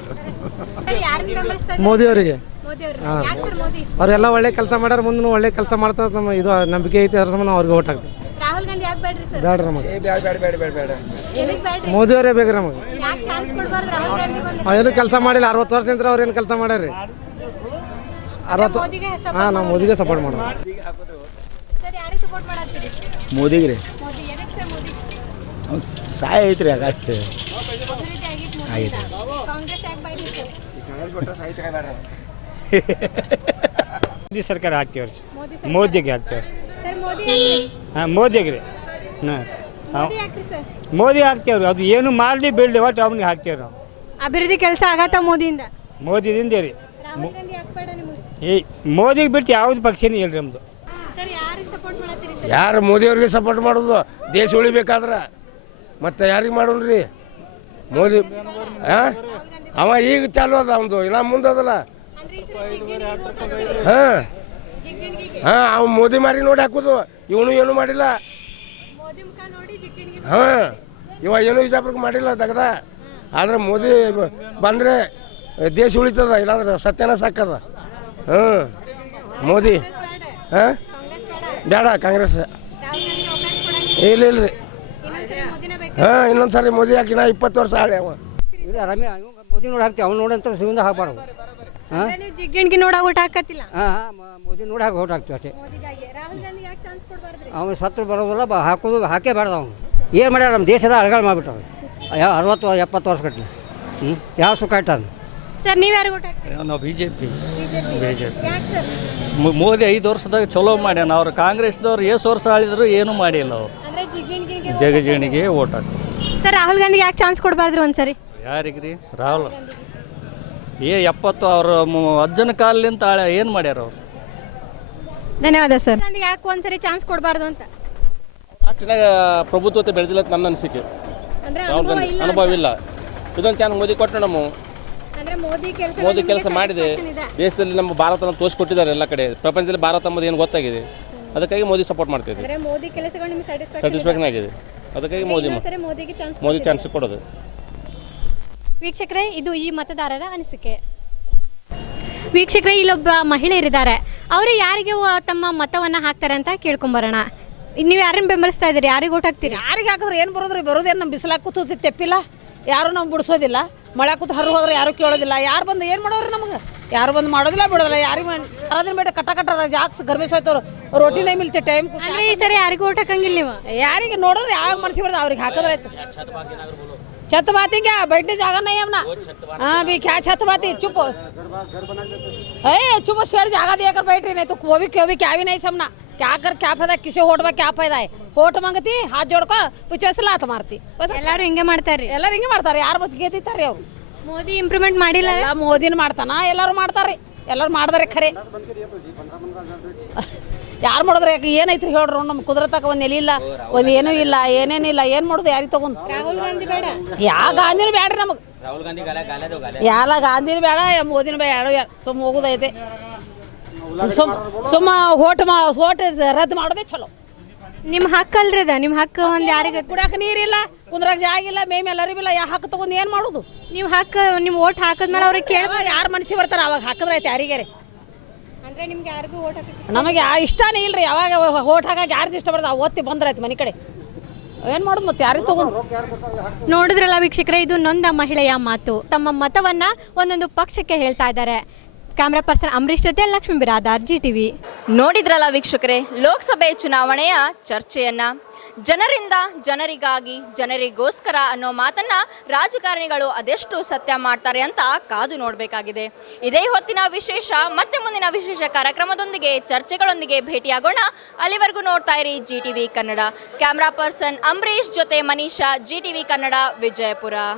L: ಮೋದಿ ಅವರಿಗೆ.
A: ಯಾಕೆ ಸರ್ ಮೋದಿ?
L: ಅವರೆಲ್ಲ ಒಳ್ಳೆ ಕೆಲಸ ಮಾಡ್ಯಾರ, ಮುಂದೆ ಒಳ್ಳೆ ಕೆಲಸ ಮಾಡ್ತಾರೆ. ನಮ್ಮ ಇದು ನಂಬಿಕೆ ಐತಿ, ಅದ್ರ ಸಂಬಂಧ ಅವ್ರಿಗೆ ಓಟ್ ಹಾಕ್ತೀವಿ.
A: ರಾಹುಲ್ ಗಾಂಧಿ ಯಾಕೆ ಬೇಡ್ರಿ ಸರ್?
L: ಬೇಡ ನಮಗೆ.
A: ಎದಕ್ಕೆ ಬೇಡ್ರಿ?
L: ಮೋದಿ ಅವರೇ ಬೇಕ್ರಿ ನಮಗೆ.
A: ಯಾಕೆ ಚಾನ್ಸ್ ಕೊಡಬಾರ್ದು ರಾಹುಲ್ ಗಾಂಧಿಗೆ?
L: ಅವ್ರೇನು ಕೆಲಸ ಮಾಡಿಲ್ಲ, 60 ವರ್ಷದಿಂದ ಅವ್ರೇನು ಕೆಲಸ ಮಾಡ್ಯಾರ. 60. ಹಾಂ, ನಾವು ಮೋದಿಗೆ ಸಪೋರ್ಟ್ ಮಾಡೋದು.
A: ಸರ್, ಯಾರಿಗೆ ಸಪೋರ್ಟ್ ಮಾಡತ್ತೀರಿ?
M: ಮೋದಿಗೆ ರೀ.
A: ಮೋದಿ. ಎದಕ್ಕೆ ಸರ್ ಮೋದಿ?
M: ಸಹಾಯ ಐತ್ರಿ ಅಗತ್ಯ.
A: ಅಭಿವೃದ್ಧಿ ಆಗಿತ್ತು ಮೋದಿ. ಕಾಂಗ್ರೆಸ್ ಯಾಕೆ ಬೇಡ್ರಿ ಸರ್?
C: ಮೋದಿ ಸರ್ಕಾರ ಹಾಕ್ತೀವ್ರಿ.
A: ಮೋದಿ
C: ಮೋದಿಗೆ ಹಾಕ್ತೇವೆ.
A: ಸರ್, ಮೋದಿ
C: ಹಾಂ, ಮೋದಿಗೆ ರೀ. ಹಾಂ,
A: ಮೋದಿ ಯಾಕ್ರಿ ಸರ್?
C: ಮೋದಿ ಹಾಕ್ತೇವ್ರಿ. ಅದು ಏನು ಮಾಡಲಿ ಬಿಡಲಿ, ಒಟ್ಟು ಅವನಿಗೆ ಹಾಕ್ತೇವೆ ನಾವು.
A: ಅಭಿವೃದ್ಧಿ ಕೆಲಸ ಆಗತ್ತ ಮೋದಿಯಿಂದ?
C: ಮೋದಿದಿಂದ ರೀ.
A: ರಾಹುಲ್ ಗಾಂಧಿ ಯಾಕೆ ಬೇಡ ನಿಮಗೆ?
C: ಮೋದಿಗೆ ಬಿಟ್ಟು ಯಾವ್ದು ಪಕ್ಷನೇ ಇಲ್ಲ ರೀ ನಮ್ಮದು.
A: ಸರ್, ಯಾರಿಗೆ ಸಪೋರ್ಟ್ ಮಾಡತ್ತೀರಿ ಸರ್?
Q: ಯಾರು ಮೋದಿಯವ್ರಿಗೆ ಸಪೋರ್ಟ್ ಮಾಡೋದು? ದೇಶ ಉಳಿಬೇಕಾದ್ರೆ ಮತ್ತೆ ಯಾರಿಗೆ ಮಾಡೋಲ್ರಿ? ಮೋದಿ ಅವ ಈಗ ಚಾಲು ಅದ, ಅವನು ಇನ್ನ ಮುಂದದಲ್ಲ. ಹಾಂ, ಹಾಂ ಅವ್ ಮೋದಿ ಮಾರಿ ನೋಡಿ ಹಾಕೋದು, ಇವನು ಏನು ಮಾಡಿಲ್ಲ. ಹಾಂ ಇವ ಏನು ವಿಜಯಪುರಕ್ಕೆ ಮಾಡಿಲ್ಲ ತೆಗ್ದ. ಆದ್ರೆ ಮೋದಿ ಬಂದರೆ ದೇಶ ಉಳಿತದ, ಇಲ್ಲಾಂದ್ರೆ ಸತ್ಯನ ಸಾಕದ. ಮೋದಿ ಹಾಂ ಬೇಡ ಕಾಂಗ್ರೆಸ್ ಇಲ್ಲ ಇಲ್ರಿ. ಹಾಂ ಇನ್ನೊಂದು ಸಾರಿ ಮೋದಿ ಹಾಕಿನ 20 ವರ್ಷ ಆಳೆ ಅವ.
K: ಇಲ್ಲ ಮೋದಿ ನೋಡಿ ಹಾಕ್ತೀವಿ, ಅವ್ನು ನೋಡಿ ಅಂತ ಶಿವಂದ ಹಾಕ್ಬಾರ್ದು. ಹಾಂ
A: ಜಿಗ್ಜಿಣ್ಗಿ ನೋಡಾಗ ಊಟ ಹಾಕತ್ತಿಲ್ಲ.
K: ಹಾಂ ಮೋದಿ ನೋಡಿ ಹಾಕಿ ಓಟ್ ಹಾಕ್ತೀವಿ ಅಷ್ಟೇ. ಅವನು ಸತ್ತು ಬರೋದಿಲ್ಲ, ಹಾಕೋದು ಹಾಕೇ ಬೇಡ. ಅವನು ಏನು ಮಾಡ್ಯಾರ ನಮ್ಮ ದೇಶದ ಅಳಗಾಳ ಮಾಡಿಬಿಟ್ಟಾರೆ 60-70 ವರ್ಷ ಗಟ್ಟಲೆ. ಯಾವ ಸುಖ ಇಟ್ಟಾರ.
A: ಸರ್ ನೀವು ಯಾರು ಊಟ ಹಾಕ್ತೀರಿ?
R: ನಾವು BJP. ಮೋದಿ 5 ವರ್ಷದಾಗ ಚಲೋ ಮಾಡ್ಯಾನ. ಅವ್ರು ಕಾಂಗ್ರೆಸ್ದವ್ರು ಎಷ್ಟು ವರ್ಷ ಆಳಿದ್ರು ಏನೂ ಮಾಡಿಲ್ಲ. ಅವರು ಜಗಜಿಣಿಗೆ ಓಟ್ ಹಾಕ್ತಾರೆ.
A: ಸರ್ ರಾಹುಲ್ ಗಾಂಧಿಗೆ ಯಾಕೆ ಚಾನ್ಸ್ ಕೊಡಬಾರ್ದು ಒಂದ್ಸರಿ?
R: ಯಾರಿಗ್ರಿ? ರಾಹುಲ್ 70 ಅವ್ರ ಅಜ್ಜನ ಕಾಲದಿಂದ ಏನು ಮಾಡ್ಯಾರ ಅವ್ರು?
A: ಧನ್ಯವಾದ ಸರ್. ಗಾಂಧಿಗೆ ಯಾಕೆ ಒಂದ್ಸರಿ ಚಾನ್ಸ್ ಕೊಡಬಾರ್ದು ಅಂತ?
S: ರಾಷ್ಟ್ರನಾಗ ಪ್ರಭುತ್ವತೆ ಬೆಳೆದಿಲ್ಲ ನನ್ನ ಅನಿಸಿಕೆ. ಅನುಭವ ಇಲ್ಲ. ಇದೊಂದು ಚಾನ್ಸ್ ಮೋದಿ ಕೊಟ್ಟು ನಮ್ಮ ಮೋದಿ ಕೆಲಸ ಮಾಡಿದೆ. ದೇಶದಲ್ಲಿ ನಮ್ಮ ಭಾರತನ ತೋರಿಸ್ಕೊಟ್ಟಿದ್ದಾರೆ ಎಲ್ಲ ಕಡೆ. ಪ್ರಪಂಚದಲ್ಲಿ ಭಾರತ ಎಂಬುದು ಏನು ಗೊತ್ತಾಗಿದೆ. ಅದಕ್ಕಾಗಿ ಮೋದಿ ಸಪೋರ್ಟ್ ಮಾಡ್ತಿದ್ದೆ. ಸ್ಯಾಟಿಸ್ಫ್ಯಾಕ್ಷನ್ ಆಗಿದೆ. ಅದಕ್ಕಾಗಿ ಮೋದಿ ಚಾನ್ಸ್ ಕೊಡೋದು.
A: ವೀಕ್ಷಕರೇ, ಇದು ಈ ಮತದಾರರ ಅನಿಸಿಕೆ. ವೀಕ್ಷಕರೇ, ಇಲ್ಲೊಬ್ಬ ಮಹಿಳೆಯರಿದ್ದಾರೆ. ಅವರು ಯಾರಿಗೆ ತಮ್ಮ ಮತವನ್ನು ಹಾಕ್ತಾರೆ ಅಂತ ಕೇಳ್ಕೊಂಬರೋಣ. ನೀವು ಯಾರನ್ನ ಬೆಂಬಲಿಸ್ತಾ ಇದ್ದೀರಿ? ಯಾರಿಗೆ ಓಟ್ ಹಾಕ್ತೀರಿ?
T: ಯಾರಿಗೆ ಹಾಕಿದ್ರೆ ಏನು ಬರೋದ್ರಿ? ಬರೋದೇನು ನಮ್ಮ ಬಿಸಿಲಾಗ ಕೂತೈತಿ, ತೆಪ್ಪಿಲ್ಲ. ಯಾರು ನಾವು ಬಿಡಿಸೋದಿಲ್ಲ. ಮಳೆ ಕೂತು ಹರಿದು ಹೋದ್ರೆ ಯಾರು ಕೇಳೋದಿಲ್ಲ. ಯಾರು ಬಂದು ಏನು ಮಾಡೋರು ನಮಗೆ? ಯಾರು ಬಂದು ಮಾಡೋದಿಲ್ಲ, ಬಿಡೋದಿಲ್ಲ. ಯಾರಿಗೆ ಅರದಿನ ಬೇಡ ಕಟ್ಟ ಜಾಕ್ಸ್ ಗರ್ಮೇಶ್ ಹೋಯ್ತವ್ರು. ರೋಟಿ ನೈ ಮಿಲ್ತೆ ಟೈಮ್.
A: ಈ ಸರಿ ಯಾರಿಗೂ ಓಟ್ ಹಾಕಂಗಿಲ್ಲ ನೀವು?
T: ಯಾರಿಗೆ ನೋಡಿದ್ರೆ ಯಾವಾಗ ಮನಸ್ಸಿಗೆ ಬರೋದು ಅವ್ರಿಗೆ ಹಾಕಿದ್ರೆ ಆಯ್ತು. छत बाती क्या बैठने जागा नहीं है अपना। हाँ भी क्या छत बाती, चुप चुप शेर जागा दिया कर बैठ रही, नहीं तो वो भी क्या भी नहीं समझना। क्या कर क्या फायदा, किसी होट में क्या फायदा है? होट मांगती हाथ जोड़कर पीछे से लात मारती. बस
A: ಎಲ್ಲರೂ ಹಿಂಗೆ ಮಾಡ್ತಾರೆ.
T: ಎಲ್ಲರೂ ಹಿಂಗೆ ಮಾಡ್ತಾರೆ. ಯಾರು ಬಸ್ ಗೆದ್ದಿದ್ದಾರೆ ಅವರು?
A: ಮೋದಿ ಇಂಪ್ರೂವ್ಮೆಂಟ್ ಮಾಡಿಲ್ಲ.
T: ಮೋದಿನ ಮಾಡ್ತಾನ, ಎಲ್ಲರೂ ಮಾಡ್ತಾರೆ. ಎಲ್ಲರೂ ಮಾಡಿದಾರೆ ಖರೆ. ಯಾರು ಮಾಡಿದ್ರೆ ಏನೈತ್ರಿ ಹೇಳ್ರು? ನಮ್ಮ ಕುದುರತಕ್ಕ ಒಂದು ಎಲೆ ಇಲ್ಲ, ಒಂದು ಏನೂ ಇಲ್ಲ, ಏನೇನಿಲ್ಲ. ಏನು ಮಾಡೋದು? ಯಾರಿಗೆ ತಗೊಂಡು?
A: ರಾಹುಲ್ ಗಾಂಧಿ ಬೇಡ.
T: ಯಾವ ಗಾಂಧಿನೂ ಬೇಡ್ರಿ ನಮಗೆ. ಎಲ್ಲ ಗಾಂಧಿನೂ ಬೇಡ, ಮೋದಿನೂ ಬೇಡ. ಸುಮ್ಮ ಹೋಗೋದೈತೆ. ಸುಮ್ಮ ಹೋಟ್ ರದ್ದು ಮಾಡೋದೇ ಚಲೋ.
A: ನಿಮ್ಮ ಹಕ್ಕು ಅಲ್ರಿ ಅದ. ನಿಮ್ಮ ಹಕ್ಕು ಒಂದು ಯಾರಿಗೆ?
T: ಕುಡಿಯಾಕ ನೀರಿಲ್ಲ, ಕುಂದ್ರಾಗ ಜಾಗಿಲ್ಲ, ಮೇಮೆಲ್ಲ ಅರಿವಿಲ್ಲ. ಯಾವ ಹಕ್ಕು ತಗೊಂಡು ಏನು ಮಾಡೋದು?
A: ನೀವು ಹಕ್ಕು ನಿಮ್ಮ ಓಟ್ ಹಾಕಿದ್ಮೇಲೆ ಅವ್ರಿಗೆ ಕೇಳುವಾಗ
T: ಯಾರು ಮನುಷ್ಯ ಬರ್ತಾರೆ ಅವಾಗ ಹಾಕಿದ್ರೆ ಆಯ್ತು. ಯಾರಿಗಾರೆ
A: ಅಂದ್ರೆ ನಿಮ್ಗೆ ಯಾರಿಗೂ ಓಟ್ ಹಾಕಕ್ಕೆ
T: ನಮಗೆ ಇಷ್ಟನೇ ಇಲ್ರಿ. ಯಾವಾಗ ಓಟ್ ಹಾಕಕ್ಕೆ ಯಾರ್ದು ಇಷ್ಟ ಬರ್ತದೆ ಓದ್ತಿ ಬಂದ್ರಾಯ್ತು ಮನೆ ಕಡೆ. ಏನು ಮಾಡೋದು ಮತ್ತೆ? ಯಾರಿಗೆ ತಗೊಂಡು?
A: ನೋಡಿದ್ರಲ್ಲ ವೀಕ್ಷಕರೇ, ಇದು ನೊಂದ ಮಹಿಳೆಯ ಮಾತು. ತಮ್ಮ ಮತವನ್ನ ಒಂದೊಂದು ಪಕ್ಷಕ್ಕೆ ಹೇಳ್ತಾ ಇದ್ದಾರೆ. ಕ್ಯಾಮ್ರಾ ಪರ್ಸನ್ ಅಂಬರೀಶ್ ಜೊತೆ ಲಕ್ಷ್ಮೀ ಬಿರಾದಾರ್, GTV.
H: ನೋಡಿದ್ರಲ್ಲ ವೀಕ್ಷಕರೇ, ಲೋಕಸಭೆ ಚುನಾವಣೆಯ ಚರ್ಚೆಯನ್ನ. ಜನರಿಂದ ಜನರಿಗಾಗಿ ಜನರಿಗೋಸ್ಕರ ಅನ್ನೋ ಮಾತನ್ನ ರಾಜಕಾರಣಿಗಳು ಅದೆಷ್ಟು ಸತ್ಯ ಮಾಡ್ತಾರೆ ಅಂತ ಕಾದು ನೋಡಬೇಕಾಗಿದೆ. ಇದೇ ಹೊತ್ತಿನ ವಿಶೇಷ. ಮತ್ತೆ ಮುಂದಿನ ವಿಶೇಷ ಕಾರ್ಯಕ್ರಮದೊಂದಿಗೆ, ಚರ್ಚೆಗಳೊಂದಿಗೆ ಭೇಟಿಯಾಗೋಣ. ಅಲ್ಲಿವರೆಗೂ ನೋಡ್ತಾ ಇರಿ GTV Kannada. Camera person Ambarish ಜೊತೆ ಮನೀಷಾ, GTV ಕನ್ನಡ, ವಿಜಯಪುರ.